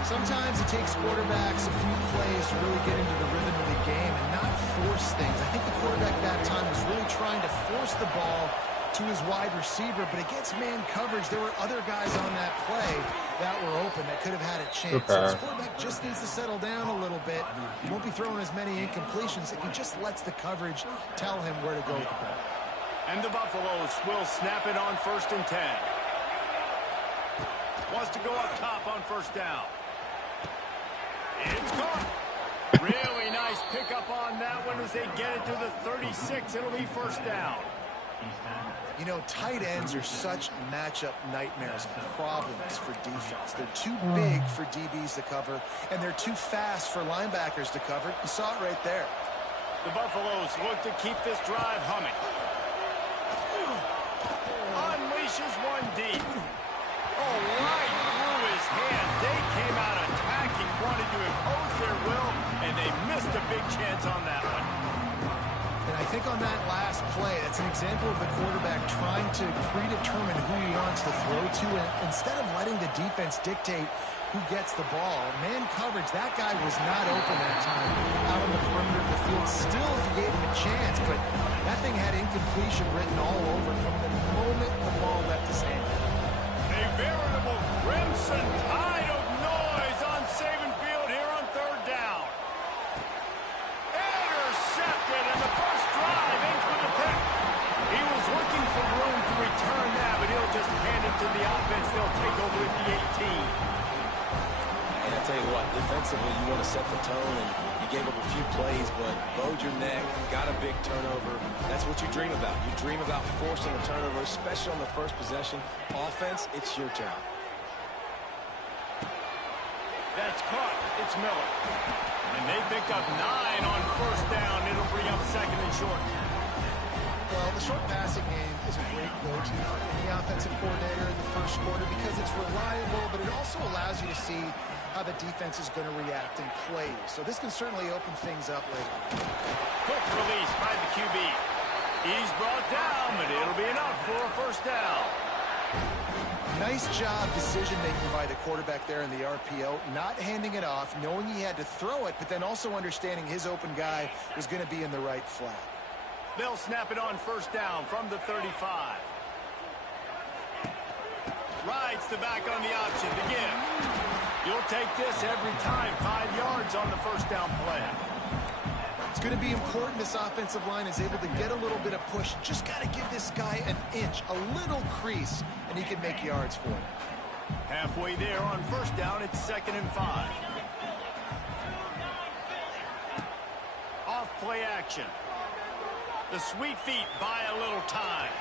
Sometimes it takes quarterbacks a few plays to really get into the rhythm of the game and not force things. I think the quarterback that time was really trying to force the ball to his wide receiver, but against man coverage, there were other guys on that play that were open that could have had a chance. So this quarterback just needs to settle down a little bit. He won't be throwing as many incompletions if he just lets the coverage tell him where to go with the ball. And the Buffaloes will snap it on 1st and 10. Wants to go up top on 1st down. It's caught. Really nice pickup on that one as they get it to the 36. It'll be 1st down. You know, tight ends are such matchup nightmares and problems for defense. They're too big for DBs to cover, and they're too fast for linebackers to cover. You saw it right there. The Buffaloes look to keep this drive humming. Unleashes one deep. Oh, right through his hand. They came out attacking, wanted to impose their will, and they missed a big chance on that one. And I think on that last play, that's an example of the quarterback trying to predetermine who he wants to throw to, and instead of letting the defense dictate who gets the ball. Man coverage, that guy was not open that time out on the perimeter of the field. Still, if you gave him a chance, but that thing had incompletion written all over from the moment the ball left his hand. A veritable crimson tide of noise on Saban Field here on 3rd down. Intercepted, and the first drive ends with a pick. He was looking for room to return that, but he'll just hand it to the offense. They'll take over at the 18. And I'll tell you what, defensively, you want to set the tone, and you gave up a few plays, but bowed your neck, got a big turnover. That's what you dream about. You dream about forcing a turnover, especially on the first possession. Offense, it's your turn. That's caught. It's Miller. And they pick up 9 on 1st down. It'll bring up 2nd and short. Well, the short passing game is a great go-to for any offensive coordinator in the first quarter because it's reliable, but it also allows you to see how the defense is going to react and play. So this can certainly open things up later. Quick release by the QB. He's brought down, but it'll be enough for a 1st down. Nice job decision-making by the quarterback there in the RPO, not handing it off, knowing he had to throw it, but then also understanding his open guy was going to be in the right flat. They'll snap it on 1st down from the 35. Rides the back on the option to give. You'll take this every time. 5 yards on the 1st down play. It's going to be important this offensive line is able to get a little bit of push. Just got to give this guy an inch, a little crease, and he can make yards for him. Halfway there on 1st down, it's 2nd and 5. Off play action. The sweet feet buy a little time.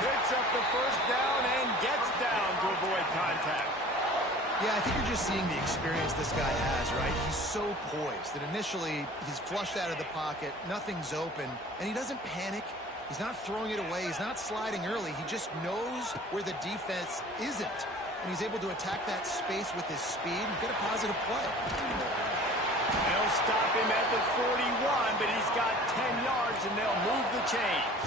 Picks up the first down and gets down to avoid contact. Yeah, I think you're just seeing the experience this guy has, right? He's so poised that initially he's flushed out of the pocket, nothing's open, and he doesn't panic. He's not throwing it away. He's not sliding early. He just knows where the defense isn't, and he's able to attack that space with his speed and get a positive play. They'll stop him at the 41, but he's got 10 yards, and they'll move the chains.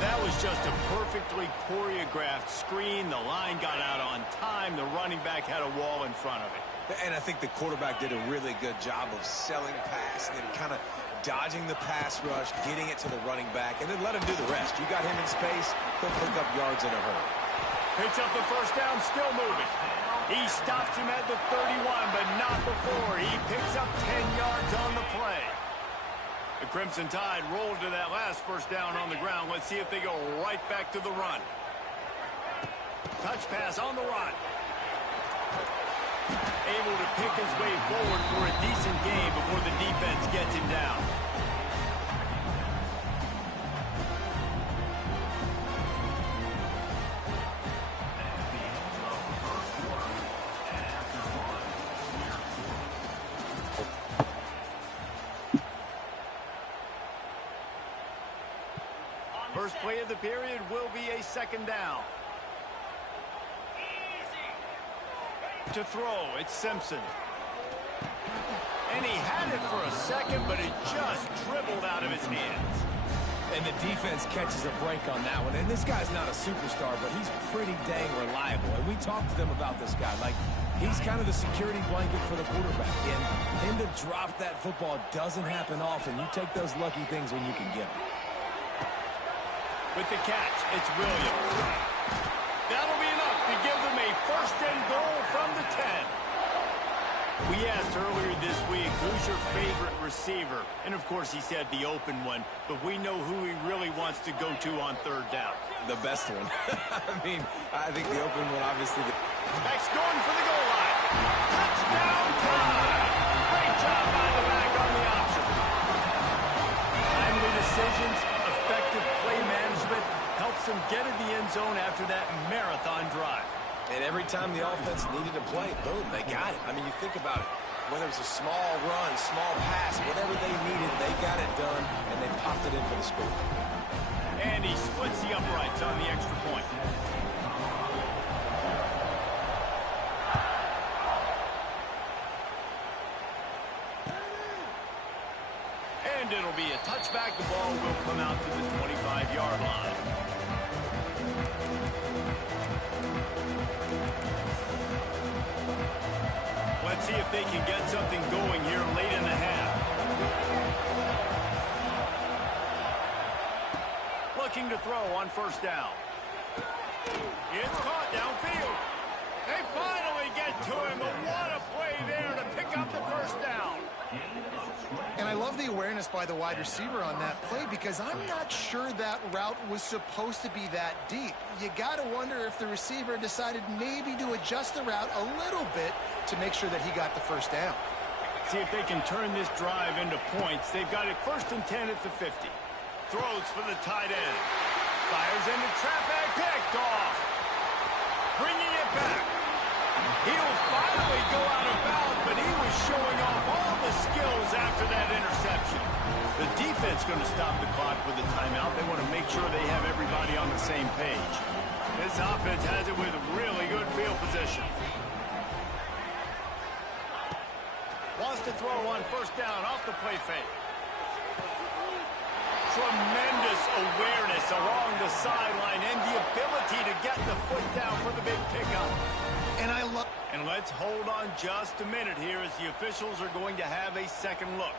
That was just a perfectly choreographed screen. The line got out on time. The running back had a wall in front of it. And I think the quarterback did a really good job of selling pass and then kind of dodging the pass rush, getting it to the running back, and then let him do the rest. You got him in space, he'll pick up yards in a hurry. Picks up the first down, still moving. He stops him at the 31, but not before. He picks up 10 yards on the play. The Crimson Tide rolled to that last first down on the ground. Let's see if they go right back to the run. Touch pass on the run. Able to pick his way forward for a decent gain before the defense gets him down. First play of the period will be a second down. To throw, it's Simpson. And he had it for a second, but it just dribbled out of his hands. And the defense catches a break on that one. And this guy's not a superstar, but he's pretty dang reliable. And we talked to them about this guy. Like, he's kind of the security blanket for the quarterback. And him to drop that football doesn't happen often. You take those lucky things when you can get them. With the catch, it's Williams. That'll be enough to give them a first and goal from the 10. We asked earlier this week, who's your favorite receiver? And, of course, he said the open one, but we know who he really wants to go to on third down. The best one. I mean, I think the open one, obviously. Back's going for the goal line. Touchdown time! Great job by the back on the option. Timely decisions, effective play management, helps them get in the end zone after that marathon drive. And every time the offense needed to play, boom, they got it. I mean, you think about it. Whether it's a small run, small pass, whatever they needed, they got it done, and they popped it in for the score. And he splits the uprights on the extra point. And it'll be a touchback. The ball will come out to the 25-yard line. Let's see if they can get something going here late in the half. Looking to throw on first down. It's caught downfield. They finally get to him, but what a play there to pick up the first down. And I love the awareness by the wide receiver on that play because I'm not sure that route was supposed to be that deep. You got to wonder if the receiver decided maybe to adjust the route a little bit to make sure that he got the first down. See if they can turn this drive into points. They've got it first and 10 at the 50. Throws for the tight end. Fires into traffic, picked off. Bringing it back. He'll finally go out of bounds, but he was showing off all the skills after that interception. The defense going to stop the clock with a timeout. They want to make sure they have everybody on the same page. This offense has it with really good field position. Wants to throw on first down off the play fake. Tremendous awareness along the sideline and the ability to get the foot down for the big pickup. And let's hold on just a minute here as the officials are going to have a second look.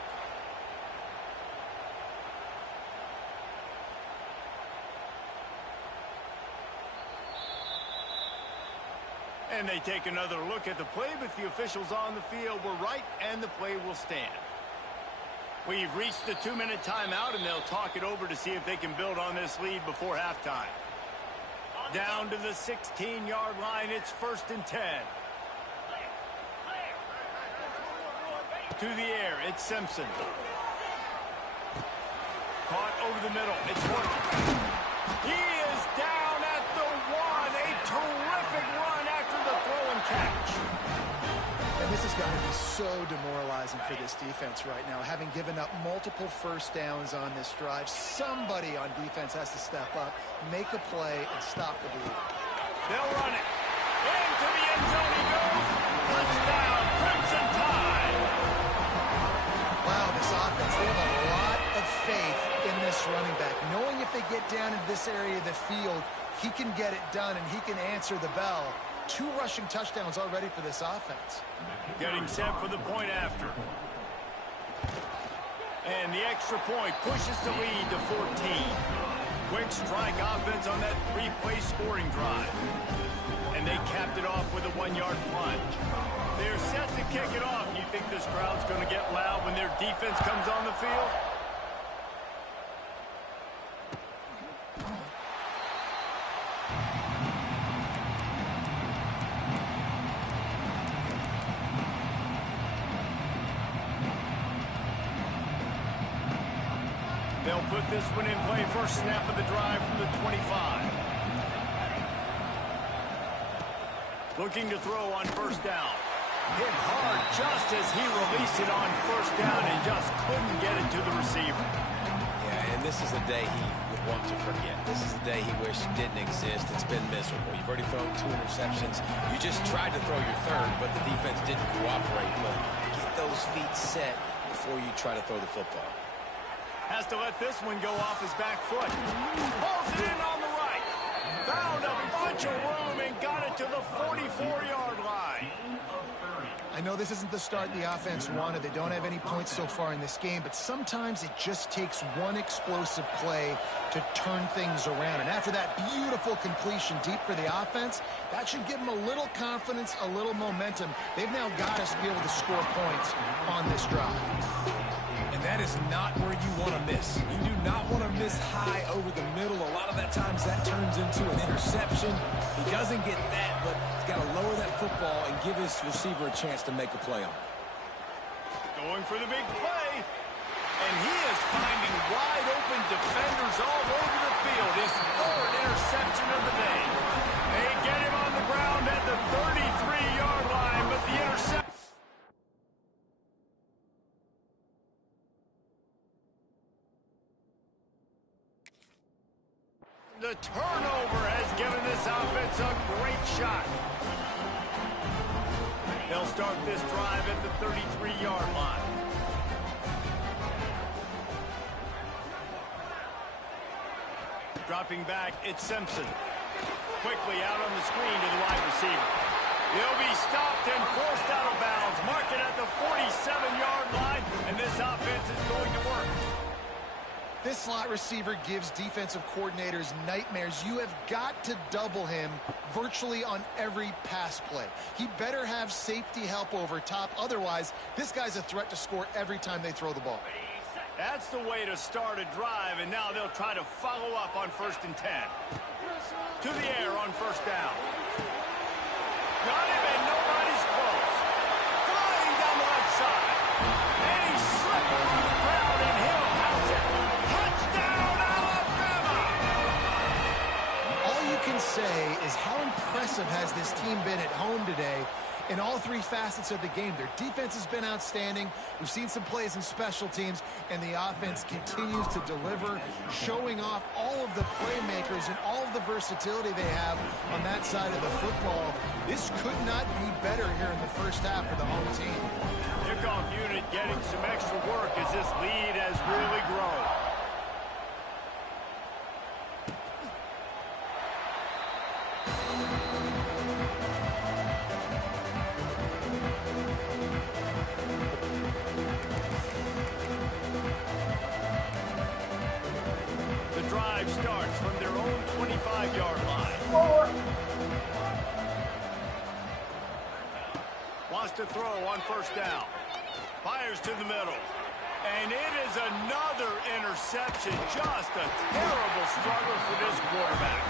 And they take another look at the play, but the officials on the field were right, and the play will stand. We've reached the 2-minute timeout, and they'll talk it over to see if they can build on this lead before halftime. Down to the 16-yard line, it's first and 10. To the air, it's Simpson. Caught over the middle, it's Horton. He is down. for this defense right now, having given up multiple first downs on this drive. Somebody on defense has to step up, make a play, and stop the bleed. They'll run it. Into the end zone he goes. Touchdown, Crimson Tide. Wow, this offense, they have a lot of faith in this running back, knowing if they get down in this area of the field, he can get it done and he can answer the bell. 2 rushing touchdowns already for this offense. Getting set for the point after. And the extra point pushes the lead to 14. Quick strike offense on that 3-play scoring drive. And they capped it off with a 1-yard plunge. They're set to kick it off. You think this crowd's going to get loud when their defense comes on the field? They'll put this one in play. First snap of the drive from the 25. Looking to throw on first down. Hit hard just as he released it on first down and just couldn't get it to the receiver. Yeah, and this is a day he would want to forget. This is a day he wished didn't exist. It's been miserable. You've already thrown 2 interceptions. You just tried to throw your third, but the defense didn't cooperate. But get those feet set before you try to throw the football. Has to let this one go off his back foot. Pulls it in on the right. Found a bunch of room and got it to the 44-yard line. I know this isn't the start the offense wanted. They don't have any points so far in this game, but sometimes it just takes one explosive play to turn things around. And after that beautiful completion deep for the offense, that should give them a little confidence, a little momentum. They've now got us to be able to score points on this drive. And that is not where you want to miss. You do not want to miss high over the middle. A lot of that times that turns into an interception. He doesn't get that, but he's got to lower that football and give his receiver a chance to make a play on it. Going for the big play. And he is finding wide open defenders all over the field. His 3rd interception of the day. They get him on the ground at the 33-yard line, but the interception. The turnover has given this offense a great shot. They'll start this drive at the 33-yard line. Dropping back, it's Simpson. Quickly out on the screen to the wide receiver. He'll be stopped and forced out of bounds. Mark it at the 47-yard line, and this offense is going to work. This slot receiver gives defensive coordinators nightmares. You have got to double him virtually on every pass play. He better have safety help over top. Otherwise, this guy's a threat to score every time they throw the ball. That's the way to start a drive, and now they'll try to follow up on 1st and 10. To the air on first down. Got him, and nobody's close. Flying down the left side. And he's slipping through the crowd, and he'll house it. Touchdown, Alabama! All you can say is how impressive has this team been at home today in all 3 facets of the game. Their defense has been outstanding. We've seen some plays in special teams, and the offense continues to deliver, showing off all of the playmakers and all of the versatility they have on that side of the football. This could not be better here in the first half for the home team. Kickoff unit getting some extra work as this lead has really grown. The drive starts from their own 25-yard line. Wants to throw on first down. Fires to the middle. And it is another interception. Just a terrible struggle for this quarterback.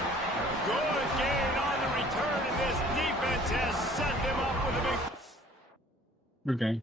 Good gain on the return, and this defense has set them up with a big... Good game.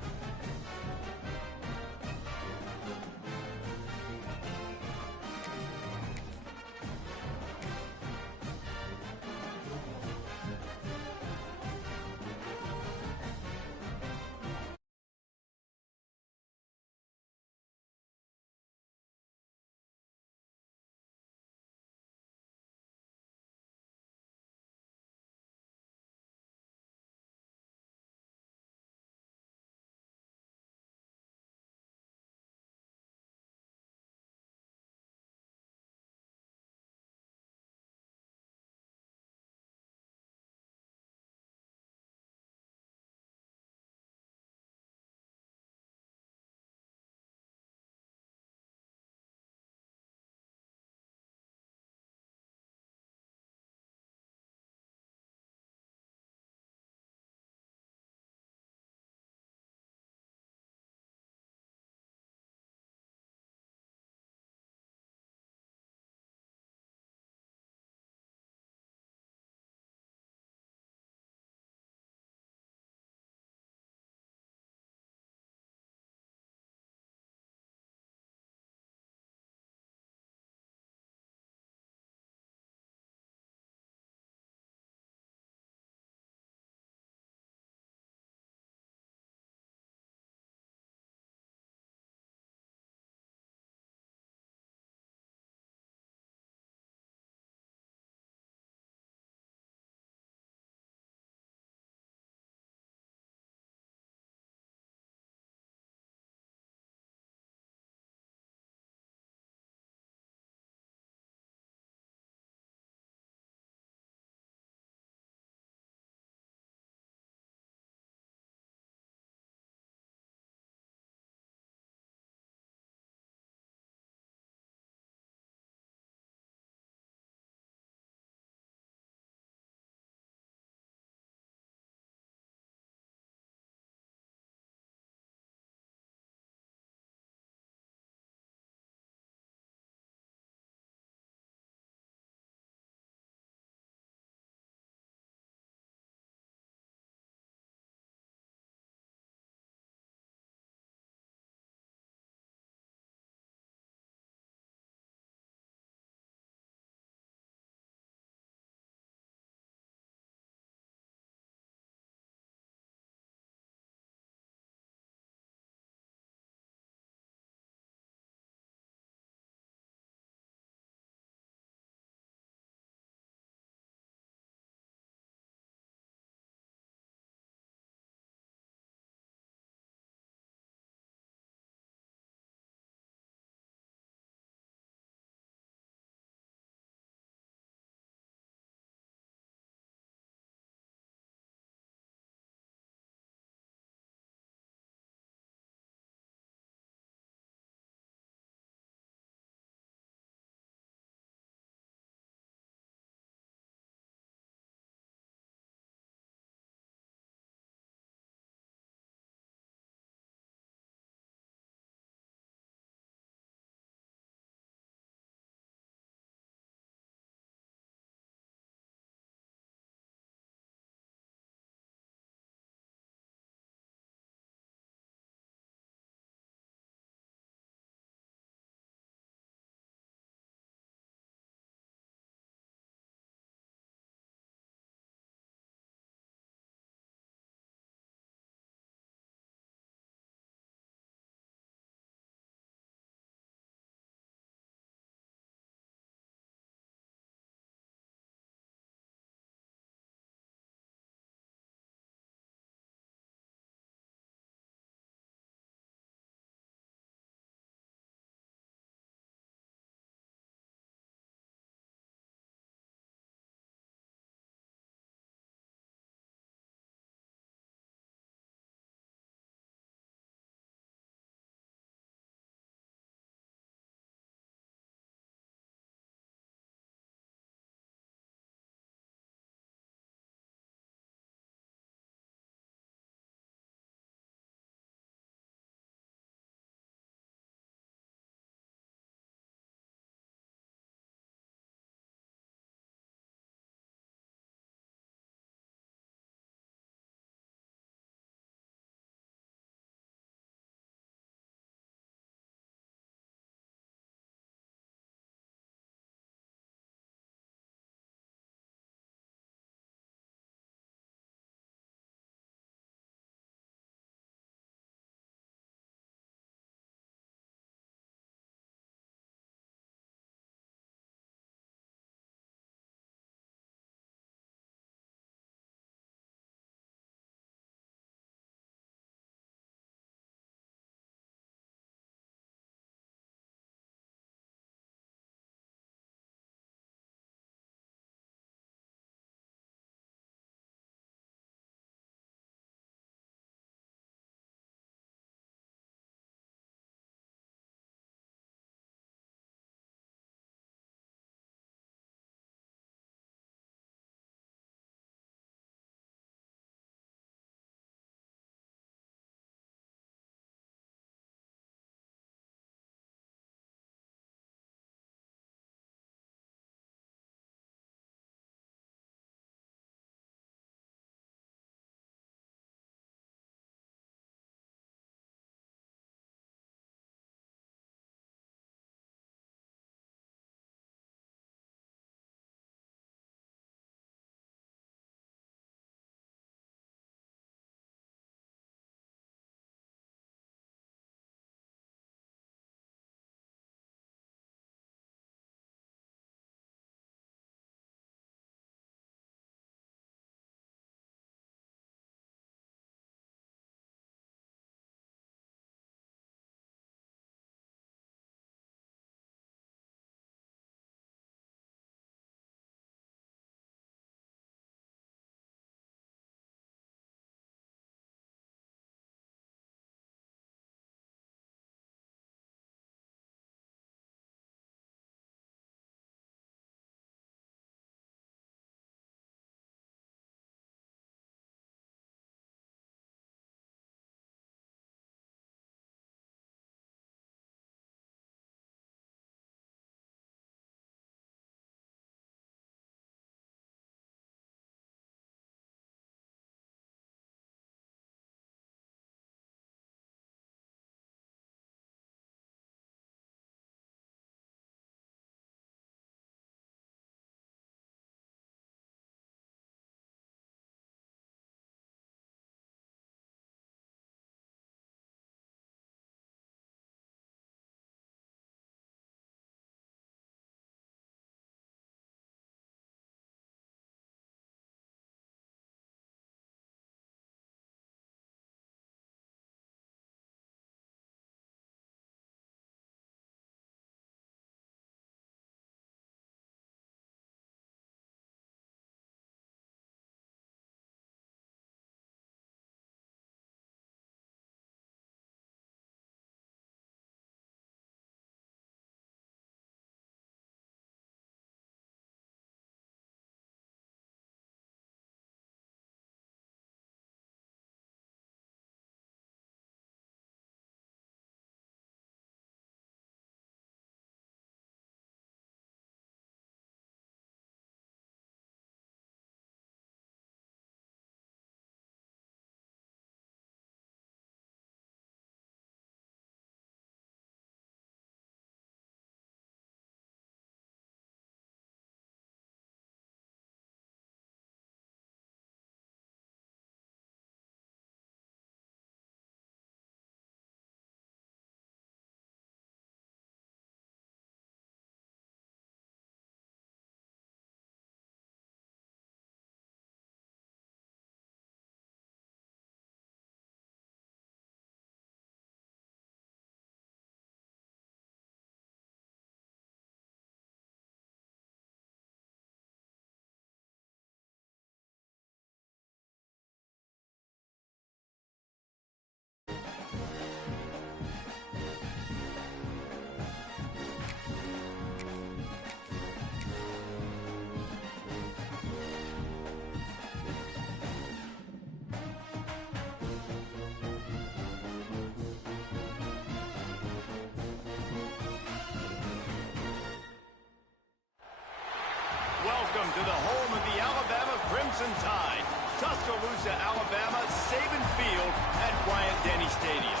Welcome to the home of the Alabama Crimson Tide. Tuscaloosa, Alabama, Saban Field at Bryant-Denny Stadium.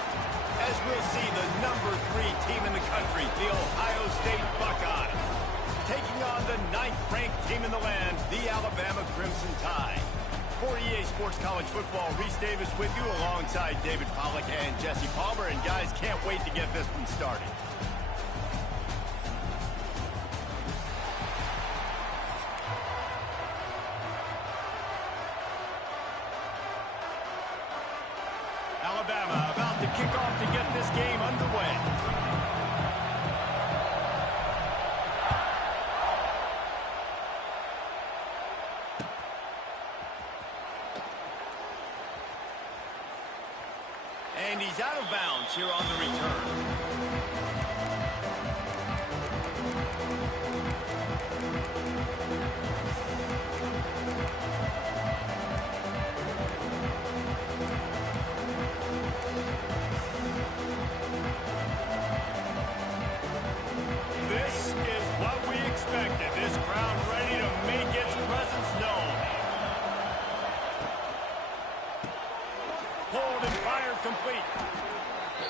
As we'll see the number 3 team in the country, the Ohio State Buckeyes, taking on the 9th-ranked team in the land, the Alabama Crimson Tide. For EA Sports College Football, Reese Davis with you alongside David Pollack and Jesse Palmer. And guys, can't wait to get this one started. Alabama about to kick off to get this game underway. And he's out of bounds here on the return. This is what we expected. This crowd ready to make its presence known. Hold and fire complete.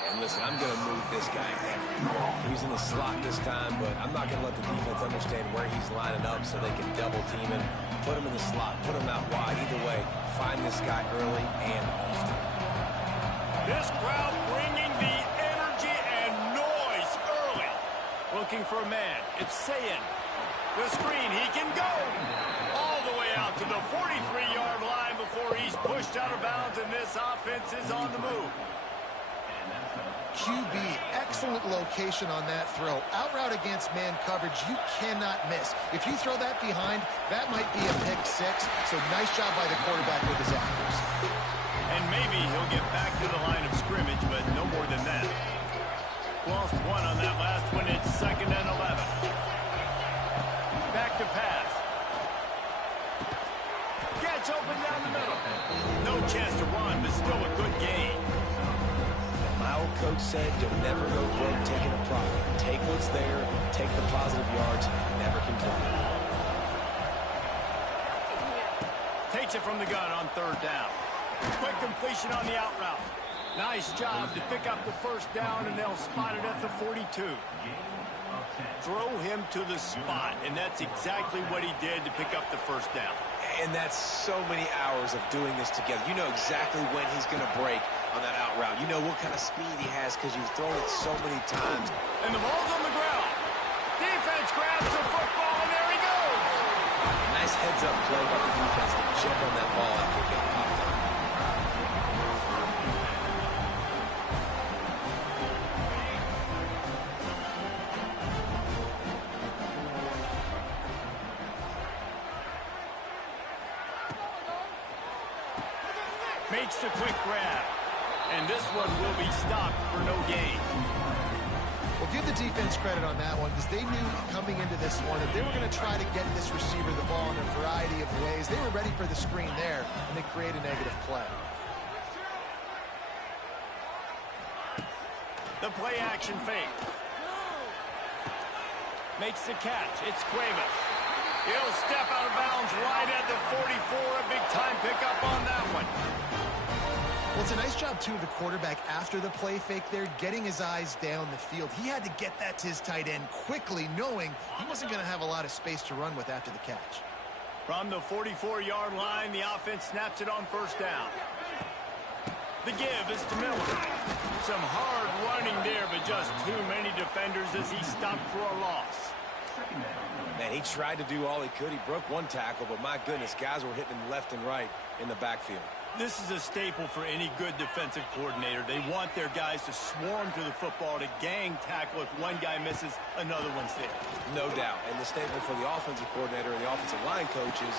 And listen, I'm going to move this guy everywhere. He's in the slot this time, but I'm not going to let the defense understand where he's lining up so they can double team him. Put him in the slot, put him out wide. Either way, find this guy early and often. This crowd bringing the energy and noise early. Looking for a man. It's Sayin. The screen, he can go. All the way out to the 43-yard line before he's pushed out of bounds, and this offense is on the move. QB, excellent location on that throw. Out route against man coverage, you cannot miss. If you throw that behind, that might be a pick 6. So nice job by the quarterback with his accuracy. And maybe he'll get back to the line of scrimmage, but no more than that. Lost one on that last one. It's 2nd and 11. Back to pass. Gets open down the middle. No chance to run, but still a good game. My old coach said you'll never go broke taking a profit. Take what's there, take the positive yards, and never complain. Takes it from the gun on 3rd down. Quick completion on the out route. Nice job to pick up the 1st down, and they'll spot it at the 42. Throw him to the spot, and that's exactly what he did to pick up the 1st down. And that's so many hours of doing this together. You know exactly when he's going to break on that out route. You know what kind of speed he has because you've thrown it so many times. And the ball's on the ground. Defense grabs the football, and there he goes. Nice heads-up play by the defense to jump on that ball after it got popped up. Makes the quick grab. And this one will be stopped for no gain. Well, give the defense credit on that one because they knew coming into this one that they were going to try to get this receiver the ball in a variety of ways. They were ready for the screen there, and they create a negative play. The play action fake. Makes the catch. It's Cuevas. He'll step out of bounds right at the 44. A big-time pickup on that one. Well, it's a nice job, too, of the quarterback after the play fake there, getting his eyes down the field. He had to get that to his tight end quickly, knowing he wasn't going to have a lot of space to run with after the catch. From the 44-yard line, the offense snaps it on 1st down. The give is to Miller. Some hard running there, but just too many defenders as he stopped for a loss. Man, he tried to do all he could. He broke one tackle, but my goodness, guys were hitting him left and right in the backfield. This is a staple for any good defensive coordinator. They want their guys to swarm to the football, to gang tackle. If one guy misses, another one's there. No doubt. And the staple for the offensive coordinator and the offensive line coach is...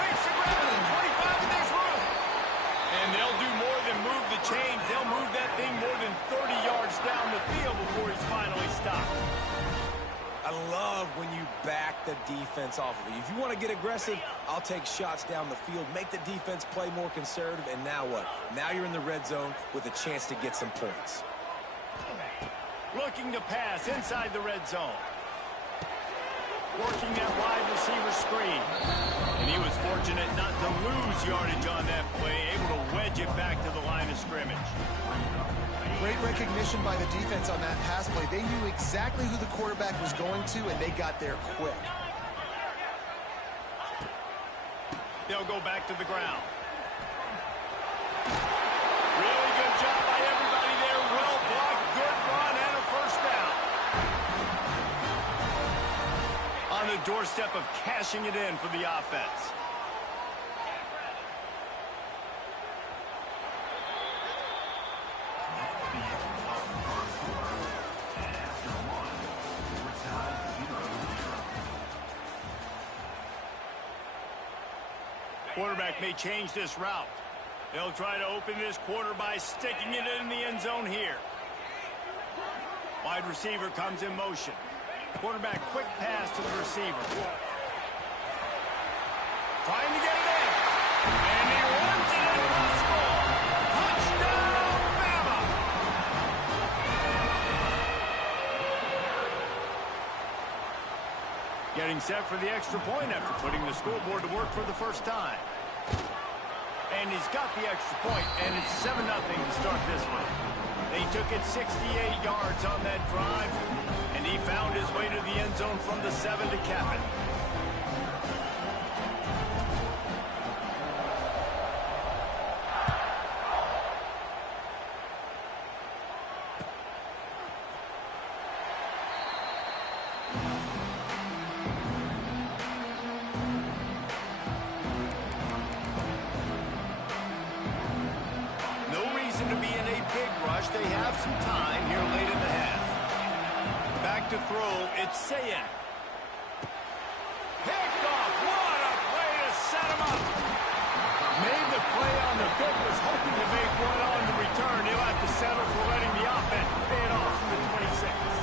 Makes the grab at the 25, and there's room. And they'll do more than move the chains. They'll move that thing more than 30 yards down the field before he's finally stopped. I love when you back the defense off of you. If you want to get aggressive, I'll take shots down the field, make the defense play more conservative, and now what? Now you're in the red zone with a chance to get some points. Looking to pass inside the red zone. working that wide receiver screen. And he was fortunate not to lose yardage on that play, able to wedge it back to the line of scrimmage. Great recognition by the defense on that pass play. They knew exactly who the quarterback was going to, and they got there quick. They'll go back to the ground. Really good job by everybody there. Well blocked, good run, and a first down. On the doorstep of cashing it in for the offense. Quarterback may change this route. They'll try to open this quarter by sticking it in the end zone here. Wide receiver comes in motion. Quarterback quick pass to the receiver. Trying to get it in. And he runs it in for the score. Touchdown, Bama! Getting set for the extra point after putting the scoreboard to work for the first time. And he's got the extra point, and it's 7-0 to start this one. They took it 68 yards on that drive, and he found his way to the end zone from the 7 to cap it. To be in a big rush. They have some time here late in the half. Back to throw. It's Sayin. Picked off. What a play to set him up. Made the play on the pick. Was hoping to make one on the return. He'll have to settle for letting the offense pay it off from the 26.